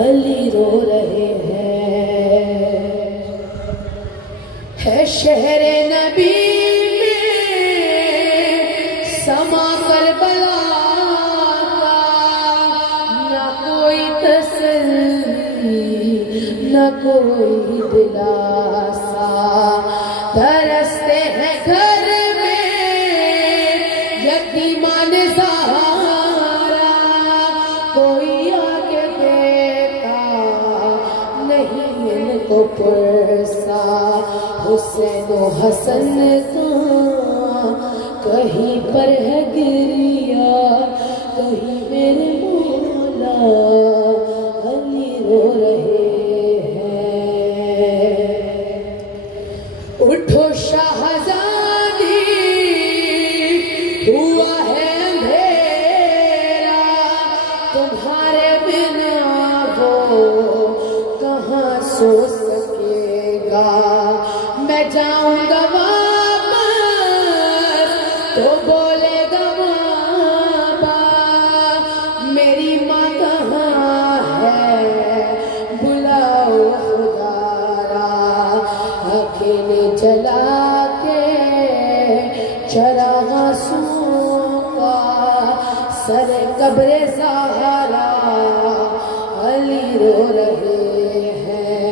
علی رو رہے ہیں. ہے شہر نبی سما کربلا کا، نہ کوئی تسلی نہ کوئی دلاسا. ترستے ہیں گھر میں یتیمان زہرا، کوئی آگے دیتا نہیں ان کو پرسا. حسین و حسن کا کہیں پر ہے گریا، کہیں میرے مولا علی رو رہے ہیں. اٹھو شاہزادی ہوا ہے اندھیرا، تمہارے بنا وہ کہاں سو سکے گا. میں جاؤں گا واپس تو بولے گا بابا میری ماں کہاں ہے، بلاؤ خدا را. اکیلے جلا کے چراغ آنسوؤں کا، سر قبر زہرا علی رو رہے ہیں.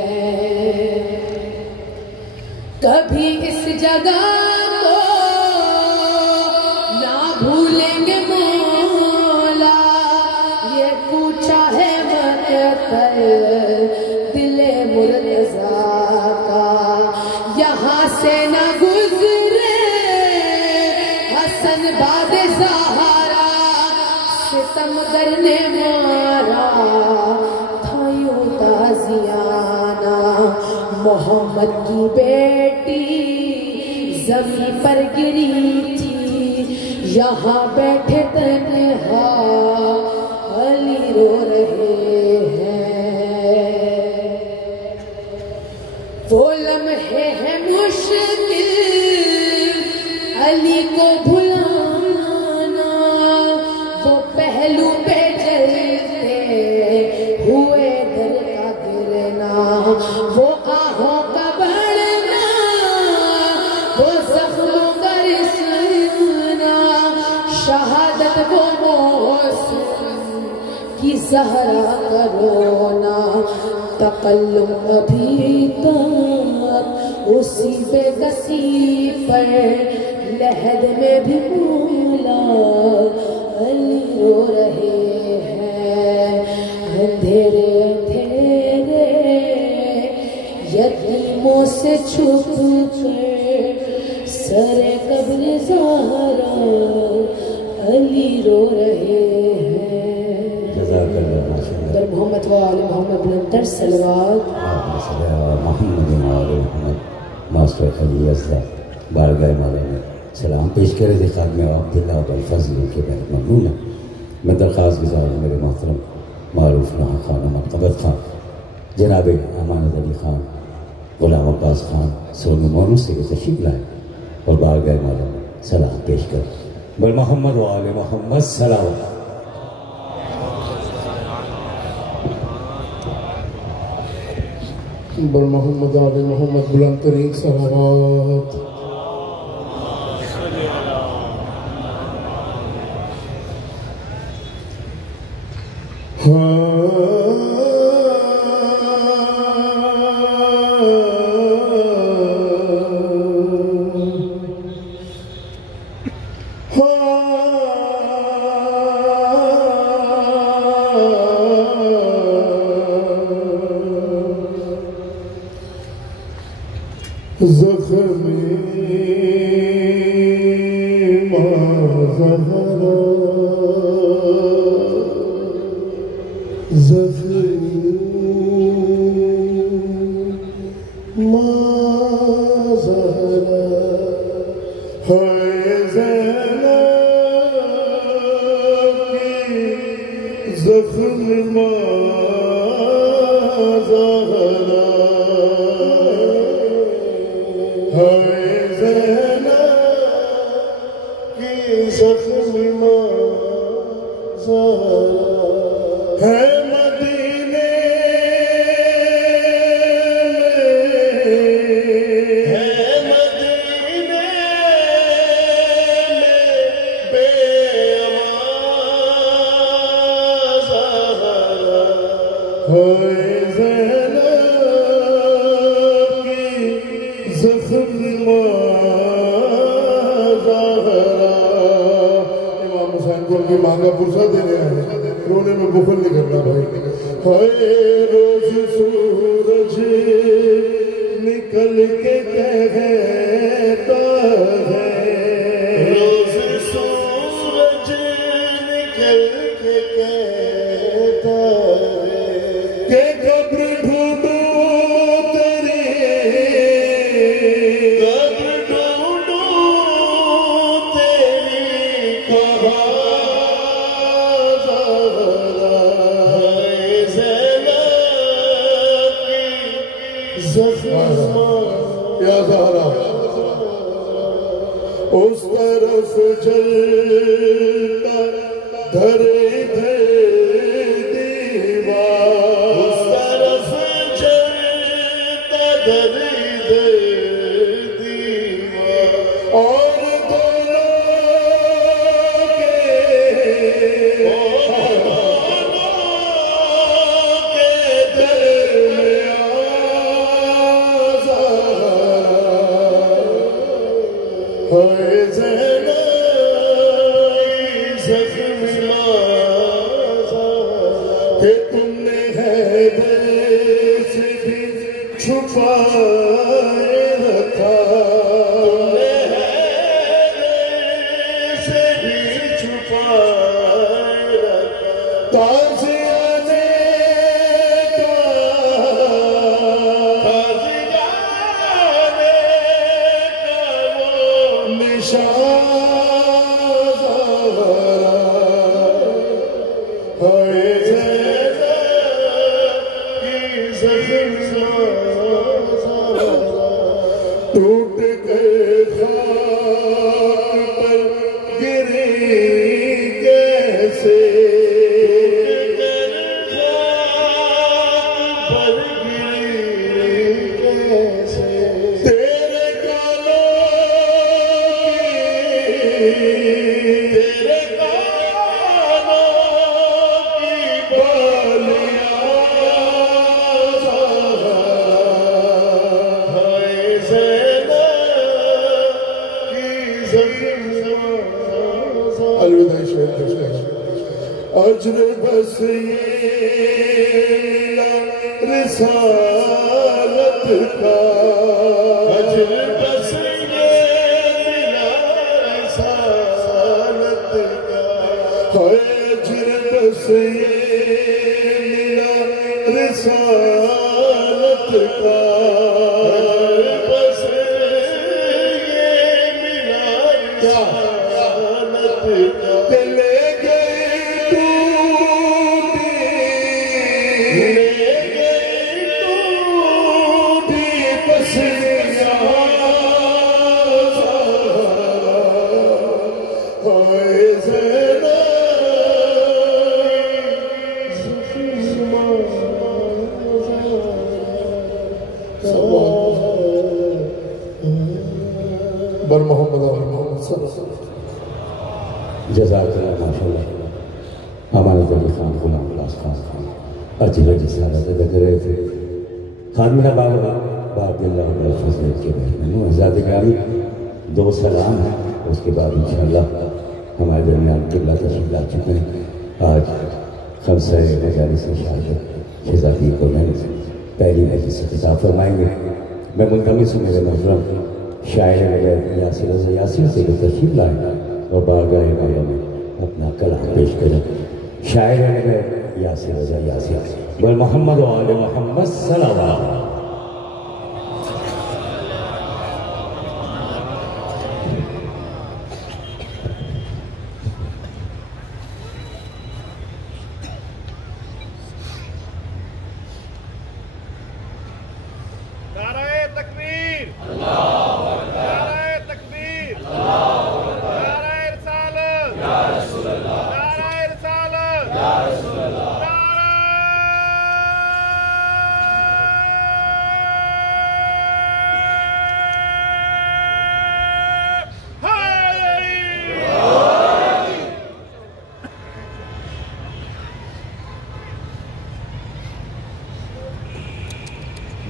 کبھی اس جگہ کو نہ بھولیں گے مولا، یہ پوچھا ہے مقتل دل مرتضیٰ کا. یہاں سے نہ گزرے حسن باد زہرا، ستمگر نے مارا تھا یوں تازیانہ. محمد کی بیٹی زمین پر گری تھی، یہاں بیٹھے تنہا علی رو رہے ہیں. وہ لمحے ہیں مشکل علی کو بھلانا، وہ پہلو پہ جلتے ہوئے در کا گرنا، وہ آہوں کا بڑھنا، وہ زخموں کا رسنا. شہادت وہ موسم کی زہرا کا رونا، تکلم ابھی تک اسی بے کسی پر، لحد میں بھی مولا علی رو رہے ہیں. اندھیرے اندھیرے یتیموں سے چھپ کر، سر قبر زہرا علی رو رہے ہیں. جزاک اللہ در محمد و آل محمد بلندر صلوات. محمد و آل محمد. ماسٹر علی ازدہ بارگاہ مولا میں سلام پیش کرے تھے. خادم عبداللہ الفضل کے بہت ممنون ہے. میں درخواست گزار ہوں میرے محترم معروف نہا خان مرتبت خان، جناب امانت علی خان، غلام عباس خان سونو مونو سے تشریف لائیں اور بارگاہ مولا میں سلام پیش کر. بل محمد و آل محمد سلام. بر محمد آل محمد بلند ترین صلوات. زخمی ماں زہرا، زخمی ماں زہرا، ہے زینب کی زخمی ماں زہرا، ہے زینب کی زخمی ماں زہرا، ہے مدینے امام حسین کو ان کی مانگا پرسہ دینے آئے رونے میں بخل نہیں کرنا بھائی ہائے روز سورج نکل کے کہتا ہے روز سورج نکل کے کہتا ہے کہ قبر ڈھونڈو تیری قبر ڈھونڈو تیری کہاں زہرا ہے زینب کی زخماں یا زہرا اس طرف جلتا دھر دھر دیوار اس طرف جلتا دھر دھر دیوار اور دونوں کے درمیان زہرا ہے زینب کہ تم نے حیدر سے بھی چھپائے رکھا تم نے حیدر سے بھی چھپائے رکھا تازیانے کا وہ نشان ٹوٹ گئے خاک پر گری کیسے خاک پر گری کیسے تیرے کانوں کی بالیاں الوداعی شعر اجر بس یہ رسالت کا اجر بس یہ رسالت کا اجر بس یہ رسالت کا بس یہ ملا رسالت کا لے گئی ٹوٹی پسلیاں ہائے زینب بر محمد صلی اللہ علیہ وسلم جزاک اللہ ماشاءاللہ امانت علی خان غلام الاس خان اچھی رجی سارا ادا کر رہے تھے خان میرا بابا باب اللہ علیہ الفضل کے بارے میں حضرات گرامی دو سلام ہیں اس کے بعد انشاءاللہ ہمارے درمیان قبلہ تشریف لا چکے ہیں آج خمسہ مجالس شہادت شہزادی کو میں پہلی مجلس سے خطاب فرمائیں گے میں ملتمس ہوں میرے محترم شاعر وغیر یاسر رضا یاسر سے تشریف لائیں اور بارگاہ مولا میں اپنا کلام پیش کریں شاعر وغیر یاسر رضا یاسر بل محمد و آل محمد صلی اللہ علیہ وسلم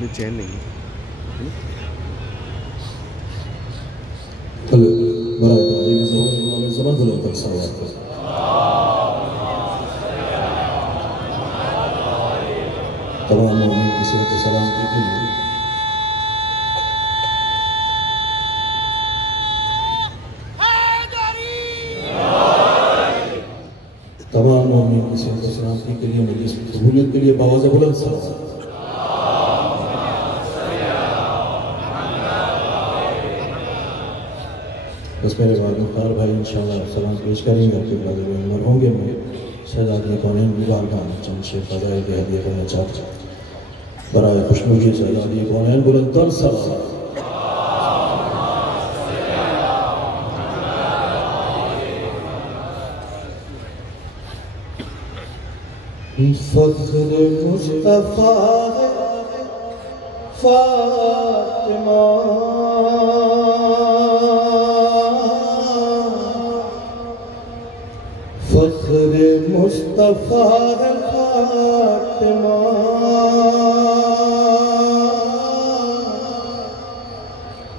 چین نہیں تمام مومنین کی صحت و سلامتی کے لیے تمام مومنین کی صحت و سلامتی کے لیے مجلس کی قبولیت کے لیے باواز بلند صلوات بس میرے بعد مختار بھائی انشاءاللہ سلام پیش کریں گے آپ کے بعد عمر ہوں گے میں شہزادی کونین بارگاہ میں چند شیخ فضائل کے ہدیہ کرنا چاہتا ہوں برائے خوشنودی شہزادی کونین بلند تر صلوات فخر مصطفیٰ فاطمہ فخر مصطفیٰ فاطمہ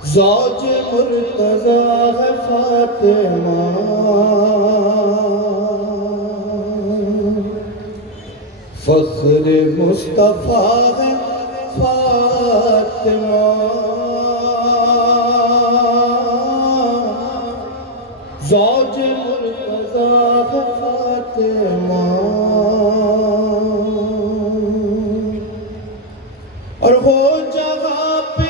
زوج مرتضیٰ فاطمہ فخر مصطفیٰ فاطمہ زوج مرتضیٰ فاطمہ اور وہ جگہ پہ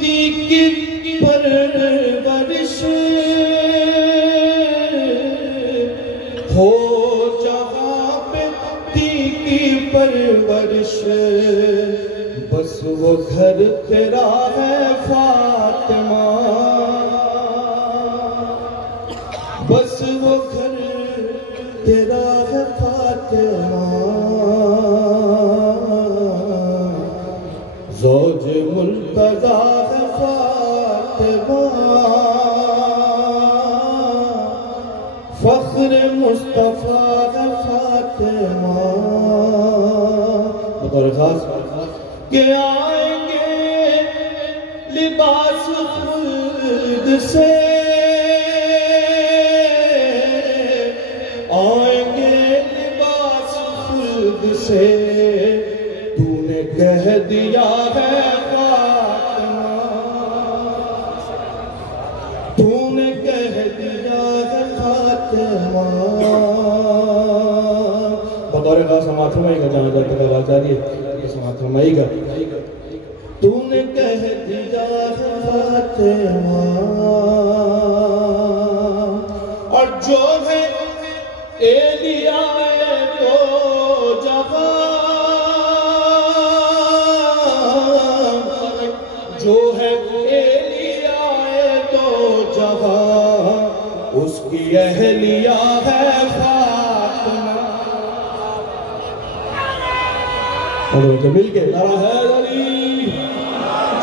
دی کی پرورش ہو پرورش بس وہ گھر تیرا ہے فاطمہ بس وہ گھر تیرا ہے فاطمہ زوج مرتضیٰ ہے فاطمہ فخر مصطفیٰ ہے فاطمہ بطور خاص کہ آئیں گے لباس خود سے آئیں گے لباس خود سے تو نے کہہ دیا ہے فاطمہ تو نے کہہ دیا ہے فاطمہ بطور خاص سماعت فرمائے گا جہاں جاتا کا آواز آ رہی ہے سماعت فرمائے گا تو نے کہہ دیا ہے فاطمہ اور جو ہے ایلیا تو جہاں جو ہے ایلیا تو جہاں اس کی اہلیہ ہے فاطمہ اور مل کے نعرہ حیدری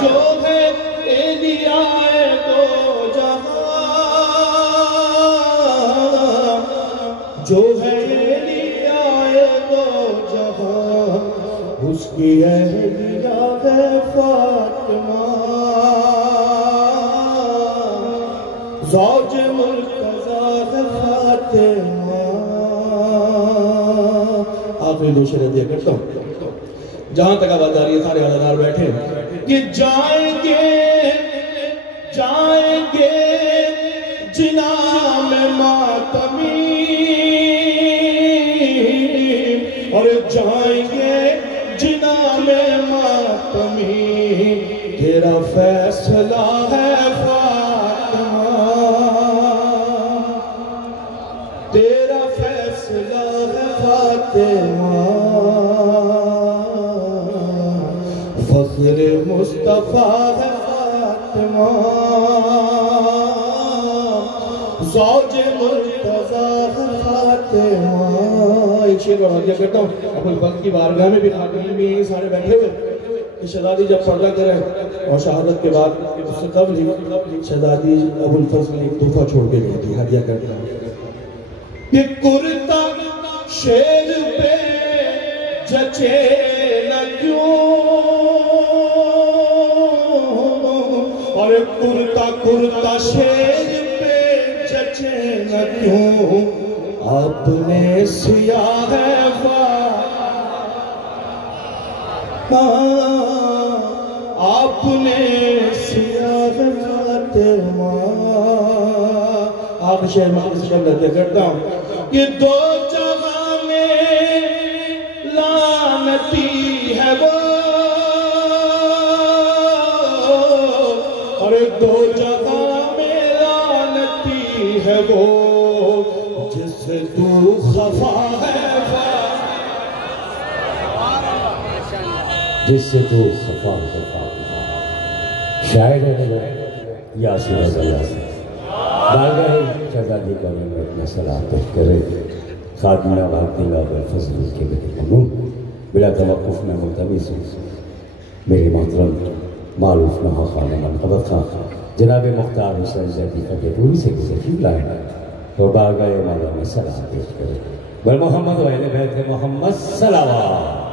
جو ہے ایلیا تو جہاں جو ہے ایلیا تو جہاں اس کی اہلیہ ہے فاطمہ زوج مرتضیٰ ہے فاطمہ آخری دو شعر دیا کرتا ہوں جہاں تک آواز آ رہی ہے سارے عزادار بیٹھے کہ جائیں گے جناح میں ماتمی اور جائیں گے جناح میں ماتمی تیرا فیصلہ ہے فاطمہ تیرا فیصلہ ہے فاطمہ فخر مصطفیٰ ہے فاطمہ زوج مرتضیٰ ہے فاطمہ ایک شعر بڑھا دیا کرتا ہوں ابو الفضل کی بارگاہ میں بھی خاتون بھی ہیں سارے بیٹھے ہوئے کہ شہزادی جب پردہ کریں اور شہادت کے بعد اس سے قبل ہی شہزادی ابو الفضل ایک تحفہ چھوڑ کے گئی تھی ہدیہ کر دیا کہ کرتا شیر پہ جچے نہ کیوں کرتا کرتا شیر پہ جچے نہ کیوں آپ نے سیاہ آپ نے سیاہ فاطمہ آپ شہر محمد سے لگتے کرتا ہوں کہ دو جہاں میں لعنتی ہے وہ اور دو جہاں میں لعنتی ہے وہ جس سے تو خفا ہے جس سے تو خفا شاعر ہے یاسر رضا یاسر بارگاہ شہزادی کا میں اپنا سلام پیش کرے خادمہ وقت اللہ بالفضل کے بے ممنون بلا توقف میں ملتمس ہوں میرے محترم معروف نہا خانہ منقبت خان جناب مختار حسین زیدی فتح پوری سے تشریف لائے اور بارگاہ مولا میں سلام پیش کرے بل محمد و اہل بیت محمد صلوات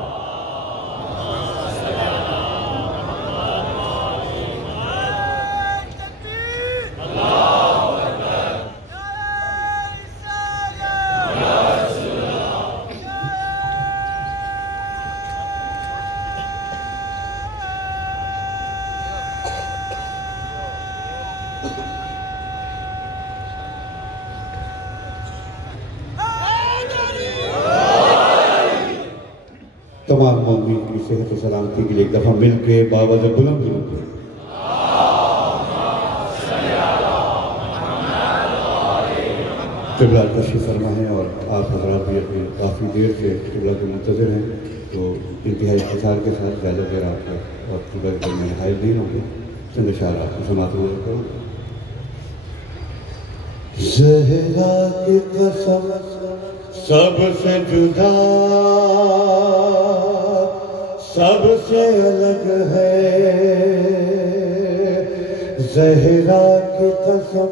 تمام مومنین کی صحت و سلامتی کے لیے ایک دفعہ مل کے باوجہ بلند درود قبلہ تشریف فرما ہے اور آپ حضرات بھی اپنی کافی دیر سے قبلہ کے منتظر ہیں تو انتہائی اختصار کے ساتھ زیادہ دیر آپ کا اور قبلہ کے میں حائل نہیں ہوں گے چند اشعار آپ کو سماعت ہو جاتا ہوں زہرا کی قسم سب سے جدا سب سے الگ ہے زہرا کی قسم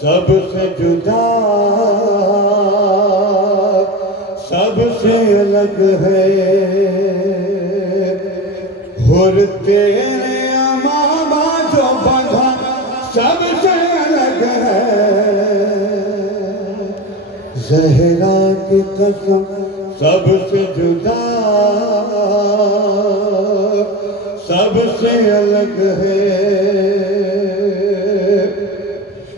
سب سے جدا سب سے الگ ہے حر تیرے امامہ جو بندھا سب سے الگ ہے زہرا کی قسم سب سے جدا سب سے الگ ہے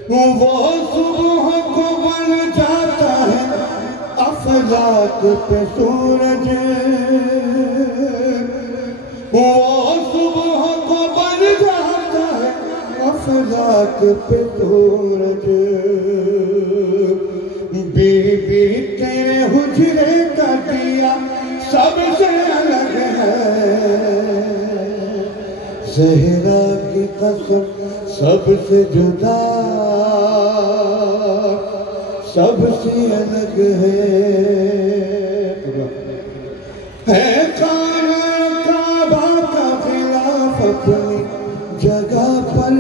وہ صبح کو بن جاتا ہے افلاک پہ سورج وہ صبح کو بن جاتا ہے افلاک پہ سورج بی بی تیرے حجرے کا دیا سب سے الگ ہے زہرا کی قسم سب سے جدا سب سے الگ ہے خانہ کعبہ کا خلاف اپنی جگہ پر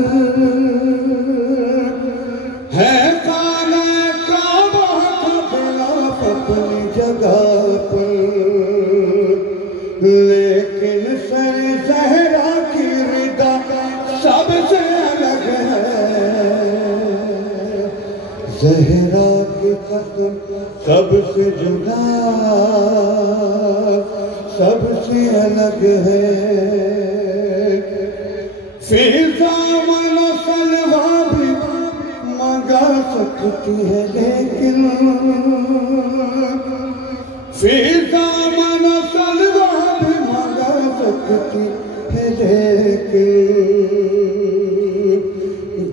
ہے خانہ کعبہ کا خلاف اپنی جگہ پر لیکن سر زہرا کی رضا سب سے الگ ہے زہرا کی قسم سب سے جدا سب سے الگ ہے فضا و سلوہ بھی منگا سکتی ہے لیکن فضا و سلوہ بھی منگا سکتی ہے لیکن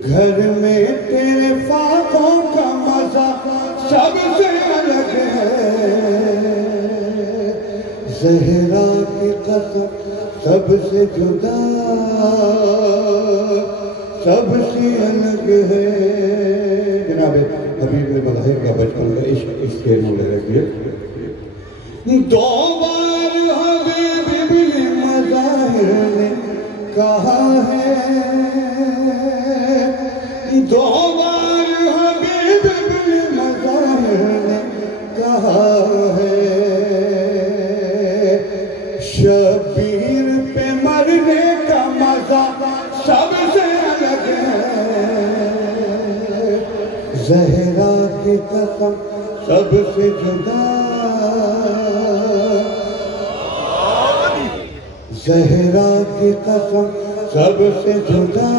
گھر میں تیرے فاقوں کا مزہ سب سے الگ ہے زہرا کی قسم سب سے جدا سب سے الگ ہے جناب حبیب مظاہر کا بچپن کا عشق اس کے مولے رکھ دیا دو بار حبیب مظاہر نے کہا ہے دو بار حبیب مظاہر نے کہا ہے شبیر پہ مرنے کا مزہ سب سے الگ قسم سب سے جدا زہرا کی قسم سب سے جدا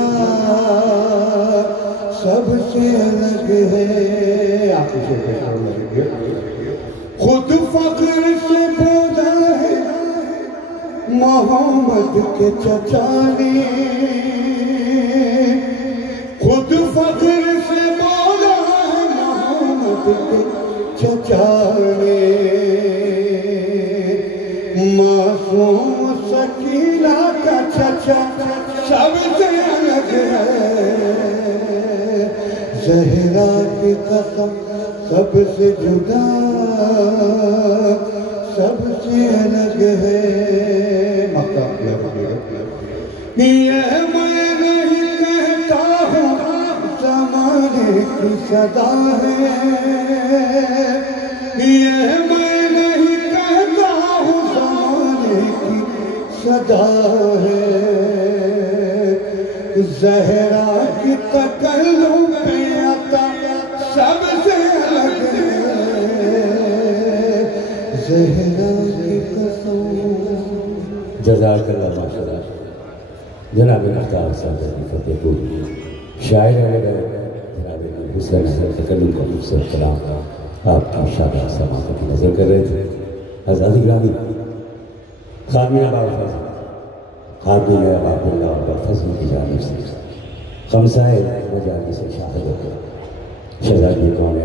سب سے الگ ہے آپ اسے پہچان لیں گے خود فخر سے بولا ہے محمد کے چچا نے خود فخر سے بولا ہے محمد کے چچا نے معصوم سکینہ کا چچا سب سے الگ ہے زہرا کی قسم سب سے جدا سب سے الگ ہے یہ میں نہیں کہتا ہوں زمانے کی صدا ہے یہ میں نہیں کہتا ہوں زمانے کی صدا ہے زہرا کی تکلم پہ عطا سب سے الگ ہے زہرا کی قسم جزاک اللہ ماشاءاللہ جناب مختار صاحب فتح پوری شاعر جناب حسین تکلم کا مفسر کلام آپ کی شادہ سماعت کی نظر کر رہے تھے آزادی گرامی خادمیہ بابا خادمیہ بابا اللہ اور فضل کی جانب سے خمسائے مجالی سے شاہد شہزادی کون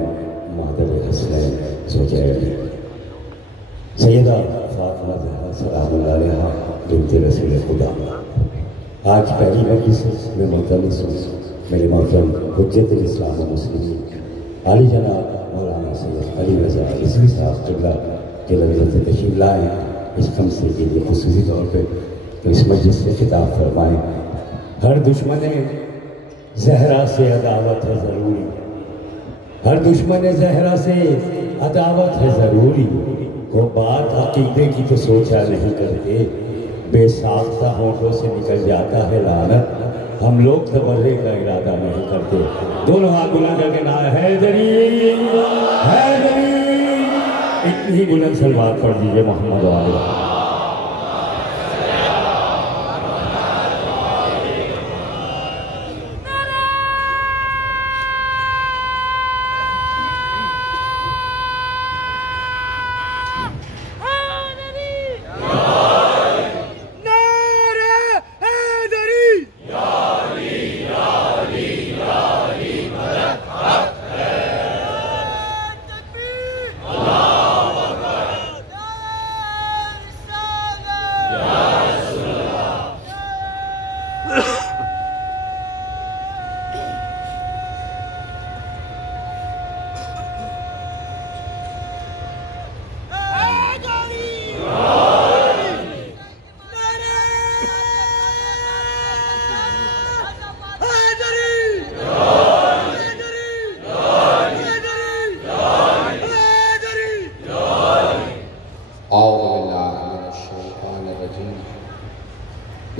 مادر حسنین زوجہ سیدہ فاطمہ زہرا سلام اللہ علیہا بنت رسول خدا آج پہلی مجلس میں ملتمس ہوں میرے محترم حجت الاسلام و مسلمین عالی جناب مولانا سید علی رضا رضوی صاحب قبلہ کے لذت تشریف لائے ہیں اس خمسے کے لیے خصوصی طور پہ تو اس مجلس سے خطاب فرمائیں ہر دشمن زہرا سے عداوت ہے ضروری ہر دشمن زہرا سے عداوت ہے ضروری وہ بات عقیدے کی تو سوچا نہیں کرتے بے ساختہ ہونٹوں سے نکل جاتا ہے لعنت ہم لوگ تبرے کا ارادہ نہیں کرتے دونوں ہاتھ بلند کر کے نعرہ حیدری حیدری اتنی ہی بلند سلوات پڑھ دیجئے محمد وعلیہ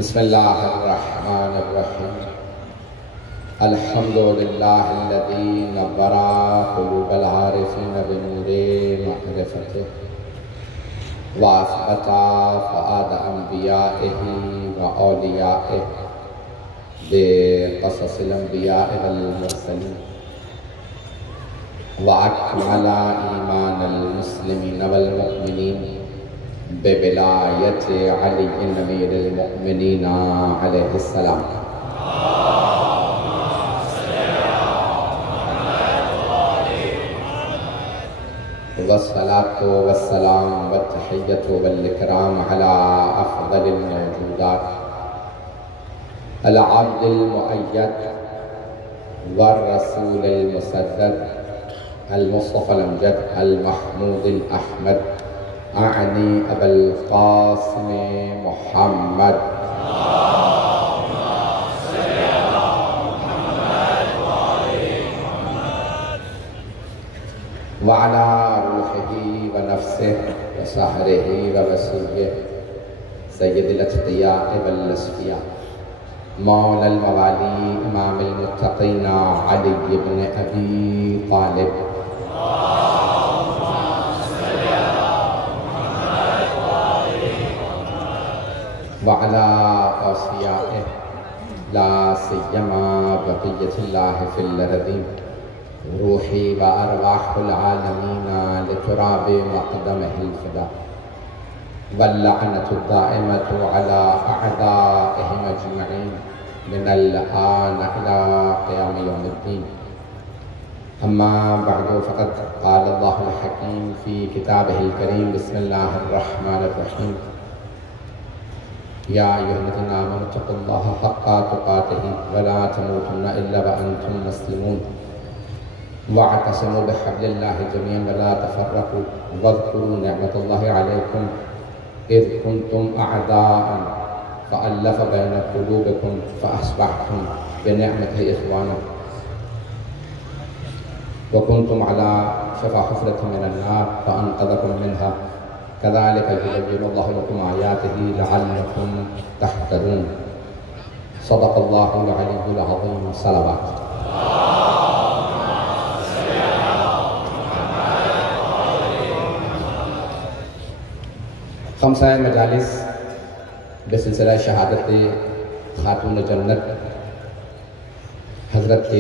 بسم اللہ الرحمن الرحیم الحمدللہ الذی نور قلوب العارفین بنور معرفته واثبت فؤاد انبیائہ واولیائہ بقصص الانبیاء والمرسلین واکمل ایمان المسلمین والمؤمنین بولایت علی امیر المؤمنین علیہ السلام والصلاة والسلام والتحیة والاکرام علی افضل الموجودات العبد المؤید والرسول المسدد المصطفى الامجد المحمود الاحمد اعنی ابا القاسم محمد وعلى روحه ونفسه وسحره ووسيله سيد الاتقياء والأصفياء مولى الموالي امام المتقين علي بن ابي طالب وعلى أوصيائه لا سيما بقية الله في الأرضين روحي وأرواح العالمين لتراب مقدمه الفداء واللعنة الدائمة على أعدائهم أجمعين من الآن إلى قيام يوم الدين. أما بعد فقد قال الله الحكيم في كتابه الكريم بسم الله الرحمن الرحيم يا أيها الذين آمنوا اتقوا الله حق تقاته ولا تموتن إلا وأنتم مسلمون واعتصموا بحبل الله جميعا ولا تفرقوا واذكروا نعمة الله عليكم إذ كنتم أعداء فألف بين قلوبكم فأصبحتم بنعمته إخوانا وكنتم على شفا حفرة من النار فأنقذكم منها كذلك يبين الله لكم آياته لعلكم تهتدون. صدق الله العلي العظيم. صلوات. خمسہ مجالس بسلسلہ شہادت خاتون جنت حضرت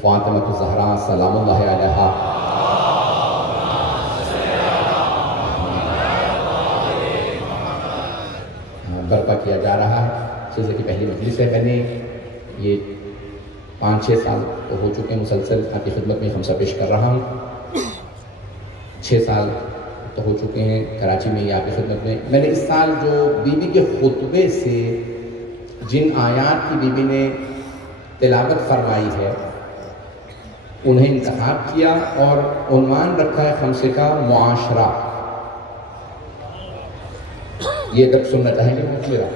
فاطمہ الزہرا سلام اللہ علیہا برپا کیا جا رہا ہے. سلسلے کی پہلی مجلس ہے. میں نے یہ 5-6 سال تو ہو چکے مسلسل آپ کی خدمت میں خمسہ پیش کر رہا ہوں. 6 سال تو ہو چکے ہیں کراچی میں ہی آپ کی خدمت میں. میں نے اس سال جو بی بی کے خطبے سے جن آیات کی بی بی نے تلاوت فرمائی ہے انہیں انتخاب کیا اور عنوان رکھا ہے خمسے کا معاشرہ. یہ اگر سننا چاہیں گے میرا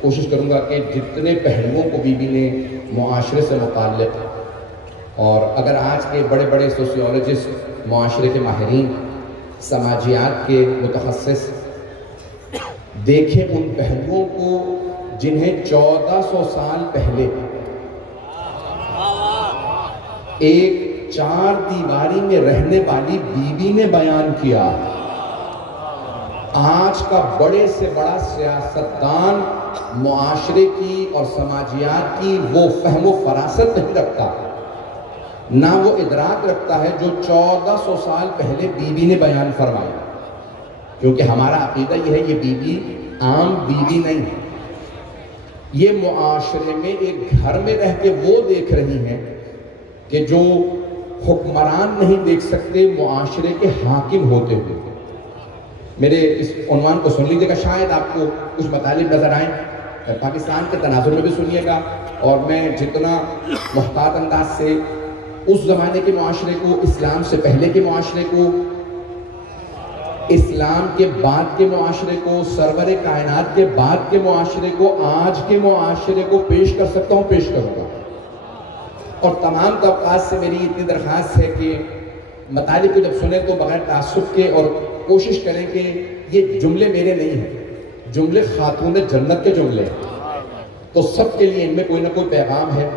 کوشش کروں گا کہ جتنے پہلوؤں کو بی بی نے معاشرے سے متعلق اور اگر آج کے بڑے بڑے سوسیولوجسٹ معاشرے کے ماہرین سماجیات کے متخصص دیکھیں ان پہلوؤں کو جنہیں 1400 سال پہلے ایک 4 دیواری میں رہنے والی بی بی نے بیان کیا. آج کا بڑے سے بڑا سیاستدان معاشرے کی اور سماجیات کی وہ فہم و فراست نہیں رکھتا نہ وہ ادراک رکھتا ہے جو 1400 سال پہلے بی بی نے بیان فرمایا. کیونکہ ہمارا عقیدہ یہ ہے یہ بی بی عام بی بی نہیں ہے. یہ معاشرے میں ایک گھر میں رہ کے وہ دیکھ رہی ہیں کہ جو حکمران نہیں دیکھ سکتے معاشرے کے حاکم ہوتے ہوئے. میرے اس عنوان کو سن لیجیے گا, شاید آپ کو کچھ مطالب نظر آئیں. پاکستان کے تناظر میں بھی سنیے گا اور میں جتنا محتاط انداز سے اس زمانے کے معاشرے کو, اسلام سے پہلے کے معاشرے کو, اسلام کے بعد کے معاشرے کو, سرور کائنات کے بعد کے معاشرے کو, آج کے معاشرے کو پیش کر سکتا ہوں, پیش کروں گا. اور تمام طبقات سے میری اتنی درخواست ہے کہ مطالب کو جب سنیں تو بغیر تعصب کے اور کوشش کریں کہ یہ جملے میرے نہیں ہیں, جملے خاتون جنت کے جملے ہیں, تو سب کے لیے ان میں کوئی نہ کوئی پیغام ہے.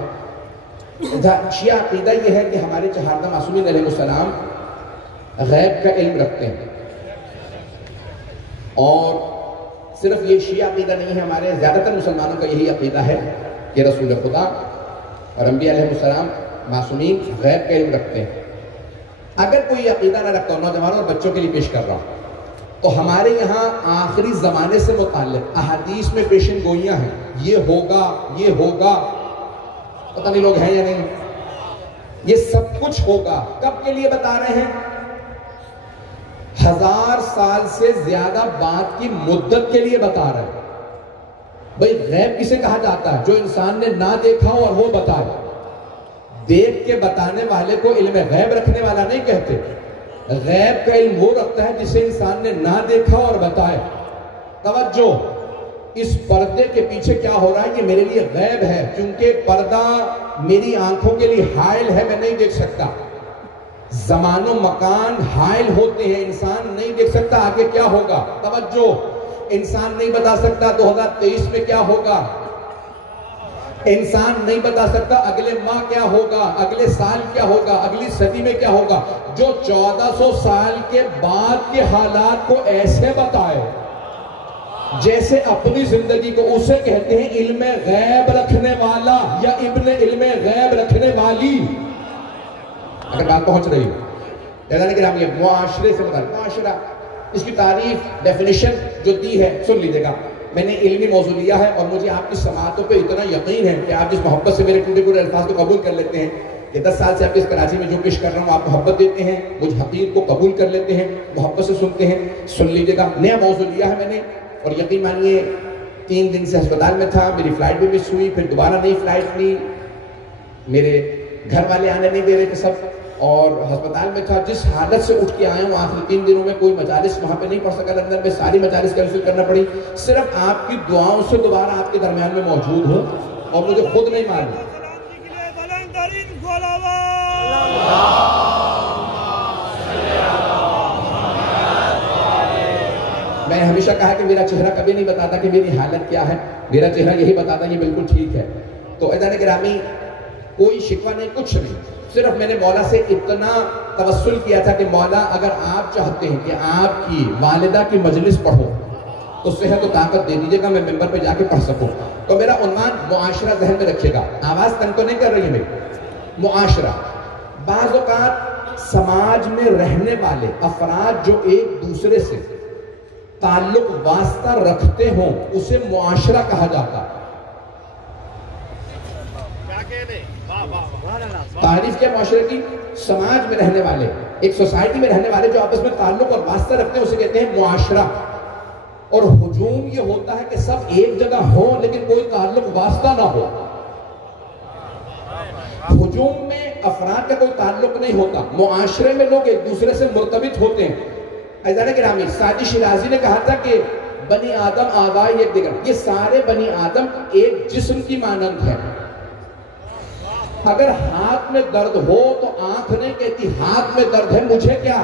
شیعہ عقیدہ یہ ہے کہ ہمارے چہاردہ معصومین علیہ السلام غیب کا علم رکھتے ہیں. اور صرف یہ شیعہ عقیدہ نہیں ہے, ہمارے زیادہ تر مسلمانوں کا یہی عقیدہ ہے کہ رسول خدا اور انبیاء علیہ السلام معصومین غیب کا علم رکھتے ہیں. اگر کوئی عقیدہ نہ رکھتا ہوں, نوجوانوں اور بچوں کے لیے پیش کر رہا ہوں, تو ہمارے یہاں آخری زمانے سے متعلق احادیث میں پیشن گوئیاں ہیں. یہ ہوگا, یہ ہوگا, پتہ نہیں لوگ ہیں یا نہیں. یہ سب کچھ ہوگا. کب کے لیے بتا رہے ہیں؟ 1000 سال سے زیادہ بعد کی مدت کے لیے بتا رہے ہیں. بھئی غیب کسے کہا جاتا ہے؟ جو انسان نے نہ دیکھا ہو اور وہ بتائے. دیکھ کے بتانے والے کو علم غیب رکھنے والا نہیں کہتے. غیب کا علم وہ رکھتا ہے جسے انسان نے نہ دیکھا اور بتائے. توجہ, اس پردے کے پیچھے کیا ہو رہا ہے یہ میرے لیے غیب ہے, کیونکہ پردہ میری آنکھوں کے لیے حائل ہے, میں نہیں دیکھ سکتا. زمان و مکان حائل ہوتے ہیں, انسان نہیں دیکھ سکتا آگے کیا ہوگا. توجہ, انسان نہیں بتا سکتا 2023 میں کیا ہوگا. انسان نہیں بتا سکتا اگلے ماہ کیا ہوگا، اگلے سال کیا ہوگا، اگلی صدی میں کیا ہوگا. جو 1400 سال کے بعد کے حالات کو ایسے بتائے جیسے اپنی زندگی کو، اسے کہتے ہیں علم غیب رکھنے والا یا ابن علم غیب رکھنے والی. اگر بات پہنچ رہی ہے معاشرے سے متعلق، معاشرہ اس کی تعریف ڈیفینیشن جو دی ہے سن لیجیے گا. میں نے علمی موضوع لیا ہے اور مجھے آپ کی سماعتوں پہ اتنا یقین ہے کہ آپ جس محبت سے میرے ٹوٹے الفاظ کو قبول کر لیتے ہیں کہ 10 سال سے آپ اس کراچی میں جو پیش کر رہا ہوں آپ محبت دیتے ہیں، مجھ حقیر کو قبول کر لیتے ہیں، محبت سے سنتے ہیں. سن لیجیے گا، نیا موضوع لیا ہے میں نے اور یقین مانیے 3 دن سے ہسپتال میں تھا، میری فلائٹ بھی مس ہوئی، پھر دوبارہ نئی فلائٹ لی، میرے گھر والے آنے نہیں دے رہے تھے سب، اور ہسپتال میں تھا. جس حالت سے اٹھ کے آیا ہوں آخری 3 دنوں میں کوئی مجالس وہاں پہ نہیں پڑھ سکا لندن میں، ساری مجالس کینسل کرنا پڑی. صرف آپ کی دعاؤں سے دوبارہ آپ کے درمیان میں موجود ہوں اور مجھے خود نہیں معلوم. میں نے ہمیشہ کہا کہ میرا چہرہ کبھی نہیں بتاتا کہ میری حالت کیا ہے، میرا چہرہ یہی بتاتا یہ بالکل ٹھیک ہے. تو عزیزان گرامی کوئی شکوہ نہیں، کچھ نہیں، صرف میں نے مولا سے اتنا توسل کیا تھا کہ مولا اگر آپ چاہتے ہیں کہ آپ کی والدہ کی مجلس پڑھو تو صحت و طاقت دے دیجیے گا، میں ممبر پہ جا کے پڑھ سکوں. تو میرا عنوان معاشرہ ذہن میں رکھیے گا، آواز تنگ تو نہیں کر رہی ہے میری. معاشرہ، بعض اوقات سماج میں رہنے والے افراد جو ایک دوسرے سے تعلق واسطہ رکھتے ہوں اسے معاشرہ کہا جاتا. تعریف کیا معاشرے کی؟ سماج میں رہنے والے، ایک سوسائٹی میں رہنے والے جو آپس میں تعلق اور واسطہ رکھتے ہیں اسے کہتے ہیں معاشرہ. اور ہجوم یہ ہوتا ہے کہ سب ایک جگہ ہوں لیکن کوئی تعلق واسطہ نہ ہو. ہجوم میں افراد کا کوئی تعلق نہیں ہوتا، معاشرے میں لوگ ایک دوسرے سے مرتبط ہوتے ہیں. عزیزان گرامی سعدی شیرازی نے کہا تھا کہ بنی آدم آبائی ایک دیگر، یہ سارے بنی آدم ایک جسم کی مانند ہے. اگر ہاتھ میں درد ہو تو آنکھ نہیں کہتی ہاتھ میں درد ہے مجھے کیا.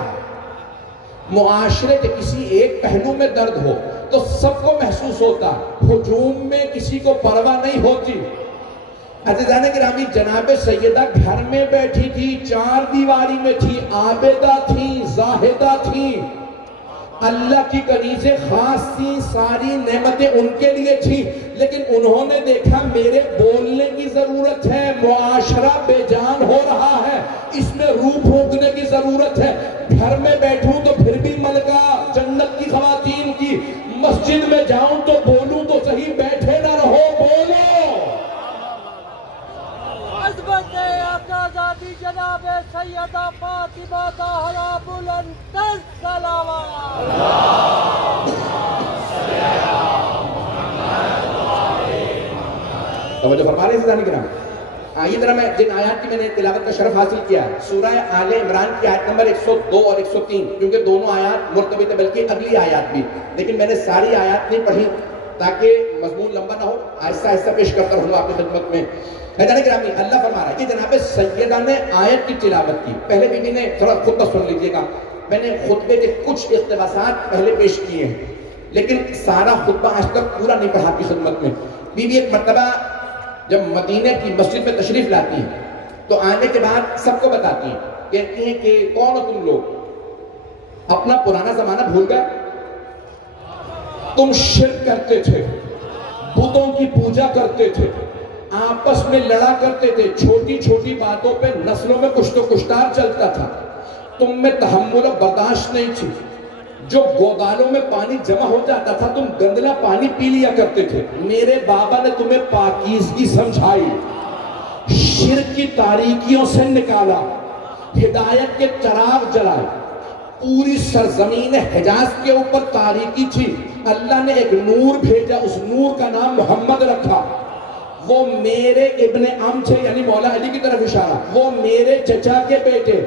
معاشرے کے کسی ایک پہلو میں درد ہو تو سب کو محسوس ہوتا، ہجوم میں کسی کو پرواہ نہیں ہوتی. عزیزان گرامی جناب سیدہ گھر میں بیٹھی تھی، 4 دیواری میں تھی، عابدہ تھی، زاہدہ تھی، اللہ کی کنیزیں خاص تھیں، ساری نعمتیں ان کے لیے تھیں، لیکن انہوں نے دیکھا میرے بولنے کی ضرورت ہے، معاشرہ بے جان ہو رہا ہے، اس میں روح پھونکنے کی ضرورت ہے. گھر میں بیٹھوں تو پھر بھی ملکہ جنت کی خواتین کی، مسجد میں جاؤں تو بولوں تو صحیح، بیٹھے نہ رہو بولو. آزادی جناب سیدہ فاطمہ زہرا بلند الصلوات. توجہ فرما رہے ہیں عزیزان کرام. آئیے ذرا میں جن آیات کی میں نے تلاوت کا شرف حاصل کیا ہے، سورہ آل عمران کی آیت نمبر 102 اور 103، کیونکہ دونوں آیات مرتبط ہے بلکہ اگلی آیات بھی، لیکن میں نے ساری آیات نہیں پڑھی تاکہ مضمون لمبا نہ ہو، آہستہ آہستہ پیش کرتا رہوں گا آپ کی خدمت میں. حضرت گرامی اللہ فرما رہا ہے کہ جناب سیدہ نے آیت کی تلاوت کی. پہلے بی بی نے تھوڑا خطبہ سن لیجئے گا، میں نے خطبے کے کچھ اقتباسات پہلے پیش کیے ہیں لیکن سارا خطبہ آج تک پورا نہیں پڑھا آپ کی خدمت میں. بی بی ایک مرتبہ جب مدینہ کی مسجد میں تشریف لاتی ہیں تو آنے کے بعد سب کو بتاتی ہیں، کہتی ہیں کہ کون ہو تم لوگ، اپنا پرانا زمانہ بھول گئے، تم شرک کرتے تھے، بتوں کی پوجا کرتے تھے، آپس میں لڑا کرتے تھے، چھوٹی چھوٹی باتوں پہ نسلوں میں کشت و کشتار چلتا تھا، تم میں تحمل و برداشت نہیں تھی، جو گودالوں میں پانی جمع ہو جاتا تھا تم گندلا پانی پی لیا کرتے تھے. میرے بابا نے تمہیں پاکیزگی سمجھائی، شرک کی تاریکیوں سے نکالا، ہدایت کے چراغ جلائے. پوری سرزمین حجاز کے اوپر تاریکی تھی، اللہ نے ایک نور بھیجا، اس نور کا نام محمد رکھا. وہ میرے ابن عم تھے، یعنی مولا علی کی طرف اشارہ، وہ میرے چچا کے بیٹے،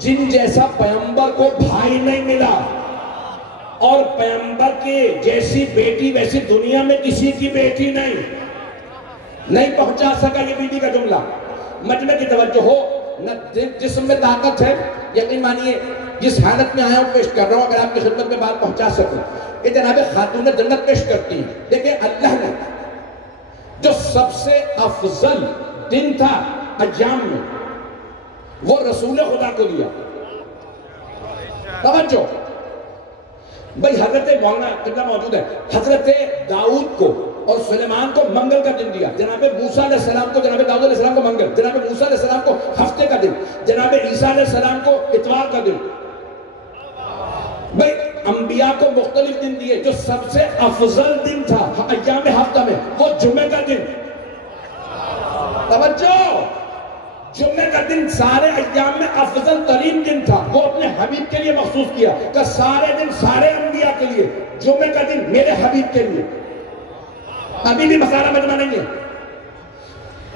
جن جیسا پیغمبر کو بھائی نہیں ملا اور پیغمبر کے جیسی بیٹی ویسی دنیا میں کسی کی بیٹی نہیں پہنچا سکا. یہ بیٹی کا جملہ مجمع کی توجہ ہو، نہ جسم میں طاقت ہے، یقین مانیے جس حالت میں آیا ہوں پیش کر رہا ہوں اگر آپ کی خدمت میں بات پہنچا سکوں. یہ جناب خاتون جنت پیش کرتی ہیں. دیکھیں اللہ نے جو سب سے افضل دن تھا ایام میں، وہ رسول خدا کو دیا. توجہ بھئی، حضرت مولانا قبلہ موجود ہے، حضرت داؤد کو اور سلیمان کو منگل کا دن دیا، جناب موسیٰ علیہ السلام کو، جناب داؤد علیہ السلام کو منگل، جناب موسیٰ علیہ السلام کو ہفتے کا دن، جناب عیسیٰ علیہ السلام کو اتوار کا دن. بھئی انبیاء کو مختلف دن دیے، جو سب سے افضل دن تھا ایام ہفتہ میں وہ جمعہ کا دن. توجہ، جمعہ کا دن سارے ایام میں افضل ترین دن تھا، وہ اپنے حبیب کے لیے مخصوص کیا کہ سارے دن سارے انبیاء کے لیے، جمعہ کا دن میرے حبیب کے لیے. ابھی بھی مسارہ مجمع نہیں ہے.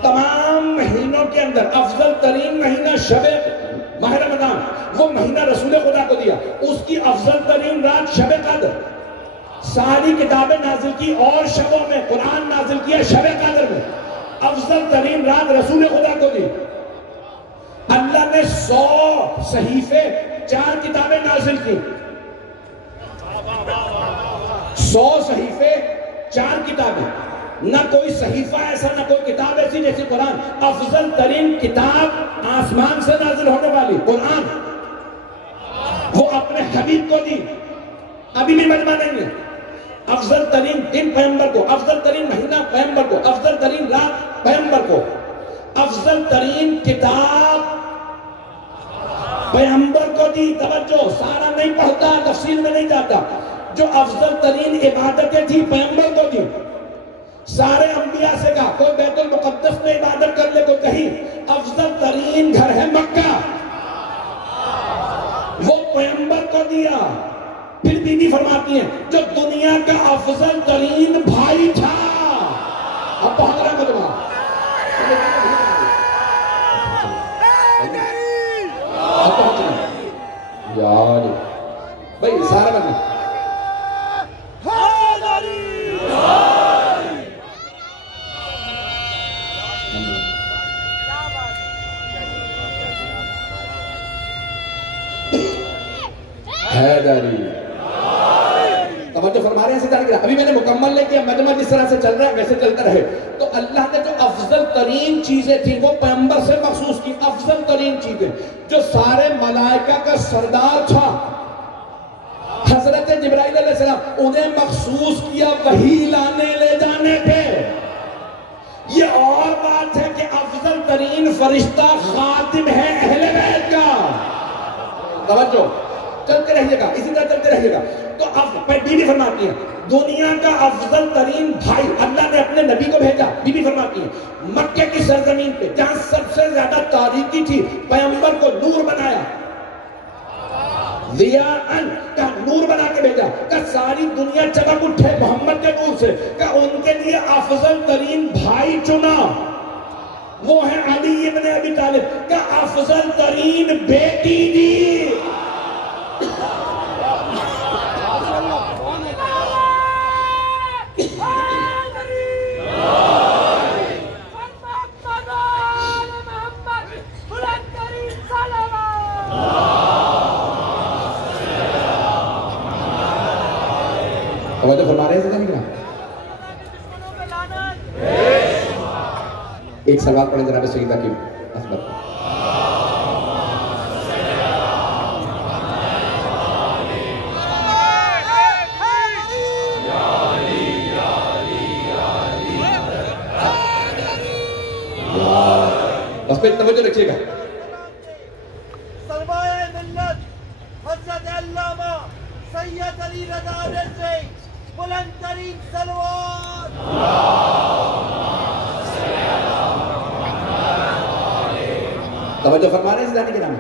تمام مہینوں کے اندر افضل ترین مہینہ شب ماہ رمضان، وہ مہینہ رسول خدا کو دیا. اس کی افضل ترین رات شب قدر. ساری کتابیں نازل کی اور شبوں میں، قرآن نازل کیا شب قدر میں. افضل ترین رات رسول خدا کو دی. اللہ نے 100 صحیفے 4 کتابیں نازل کی. 100 صحیفے 4 کتابیں. نہ کوئی صحیفہ ایسا، نہ کوئی کتاب ایسی جیسی قرآن. افضل ترین کتاب آسمان سے نازل ہونے والی قرآن، وہ اپنے حبیب کو دی. ابھی بھی مجمع نہیں ہے. افضل ترین دن پیغمبر کو، افضل ترین مہینہ پیغمبر کو، افضل ترین رات پیغمبر کو، افضل ترین کتاب پیغمبر کو دی. توجہ، سارا نہیں پڑھتا، تفصیل میں نہیں جاتا. جو افضل ترین عبادتیں تھی پیغمبر کو دی. سارے انبیاء سے کہا کوئی بیت المقدس میں عبادت کر لے، کوئی کہیں. افضل ترین گھر ہے مکہ، وہ پیغمبر کو دیا. پھر بی بی فرماتی ہیں جو دنیا کا افضل ترین بھائی تھا. اب پہنچ رہا مجمع. اب پہنچ رہا یار بھائی، سارا بننا. حیدری توجہ فرما رہے ہیں سیدھا نگرہ. ابھی میں نے مکمل نہیں کیا، مجمع جس طرح سے چل رہا ہے ویسے چلتا رہے. تو اللہ نے جو افضل ترین چیزیں تھیں وہ پیغمبر سے مخصوص کی. افضل ترین چیزیں جو سارے ملائکہ کا سردار تھا حضرت جبرائیل علیہ السلام، انہیں مخصوص کیا وحی لانے لے جانے پہ. یہ اور بات ہے کہ افضل ترین فرشتہ خاتم ہے اہل بیت کا. توجہ، چلتے رہیے گا، اسی طرح چلتے رہیے گا. تو بی بی فرماتی ہیں دنیا کا افضل ترین بھائی اللہ نے اپنے نبی کو بھیجا. بی بی فرماتی ہیں مکہ کی سرزمین پہ جہاں سب سے زیادہ تاریکی تھی، پیغمبر کو نور بنایا. ضیاءً کا نور بنا کے بھیجا کہ ساری دنیا چمک اٹھے محمد کے نور سے. کہ ان کے لیے افضل ترین بھائی چنا، وہ ہے علی ابن ابی طالب. کہ افضل ترین بیٹی دی. توجہ فرما رہے ہیں سیدھا. ایک سوال پڑھیں جناب سیدہ کی عظمت. بس پہ توجہ رکھیے گا. سرمایہ ملت حضرت علامہ سید علی رضا سے بلند ترین صلوات. توجہ فرما رہے ہیں زیادہ کے نام.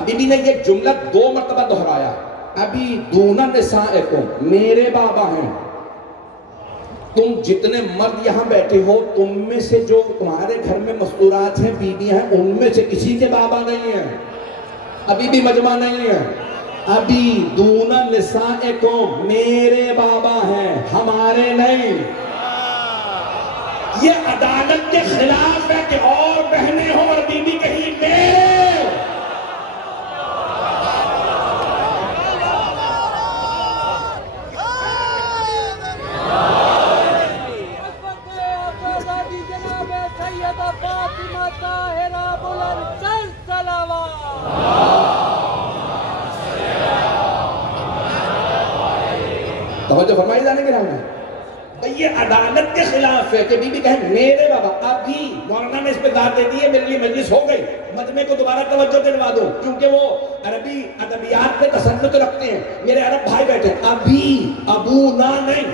ابھی بھی نے یہ جملہ 2 مرتبہ دہرایا. ابھی دون نسائکم، میرے بابا ہیں. تم جتنے مرد یہاں بیٹھے ہو، تم میں سے جو تمہارے گھر میں مستورات ہیں، بیویاں ہیں، ان میں سے کسی کے بابا نہیں ہیں. ابھی بھی مجمع نہیں ہے. ابھی دون نسائکم، میرے بابا ہیں، ہمارے نہیں. یہ عدالت کے خلاف ہے کہ اور بہنیں ہوں اور بیوی کہیں میرے. توجہ فرمائی جانے کے نام یہ عدالت کے خلاف ہے کہ بی بی کہیں میرے بابا. ابھی مولانا نے اس پہ داد دے دی ہے, میرے لیے مجلس ہو گئی, مجمع کو دوبارہ توجہ دلوا دو کیونکہ وہ عربی ادبیات پہ تسلط رکھتے ہیں. میرے عرب بھائی بیٹھے, ابھی ابونا نہیں.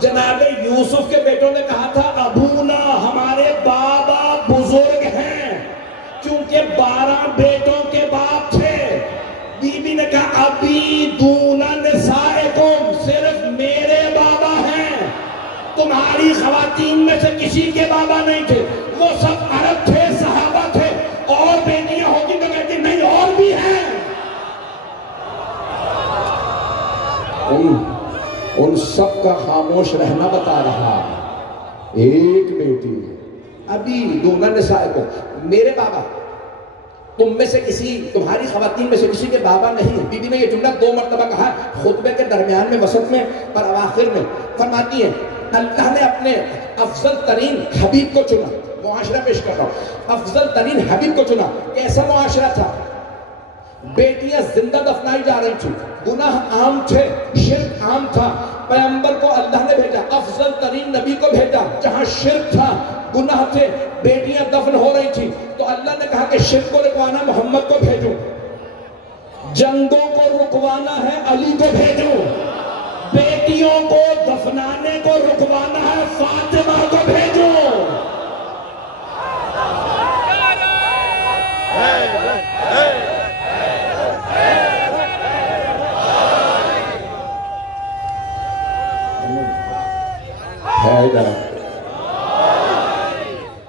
جناب یوسف کے بیٹوں نے کہا تھا ابونا, ہمارے بابا بزرگ ہیں, کیونکہ 12 بیٹوں کے باپ تھے. بی بی نے کہا ابھی دون نسائکم, صرف میرے بابا ہیں, تمہاری خواتین میں سے کسی کے بابا نہیں تھے. وہ سب عرب تھے, صحابہ تھے, اور بیٹیاں ہوگی تو کہتی نہیں اور بھی ہیں. ان سب کا خاموش رہنا بتا رہا, ایک بیٹی ابھی دون نسائکم, میرے بابا تم میں سے کسی, تمہاری خواتین میں سے کسی کے بابا نہیں ہے. بی بی نے یہ جملہ 2 مرتبہ کہا, خطبے کے درمیان میں, وسط میں اور اواخر میں. فرماتی ہیں اللہ نے اپنے افضل ترین حبیب کو چنا. معاشرہ پیش کر رہا ہوں, افضل ترین حبیب کو چنا. کیسا معاشرہ تھا؟ بیٹیاں زندہ دفنائی جا رہی تھیں, گناہ عام تھے, شرک عام تھا. پیغمبر کو اللہ نے بھیجا, افضل ترین نبی کو بھیجا, جہاں شرک تھا, گناہ تھے, بیٹیاں دفن ہو رہی تھی, تو اللہ نے کہا کہ شرک کو رکوانا محمد کو بھیجو, جنگوں کو رکوانا ہے علی کو بھیجو, بیٹیوں کو دفنانے کو رکوانا ہے فاطمہ کو بھیجو.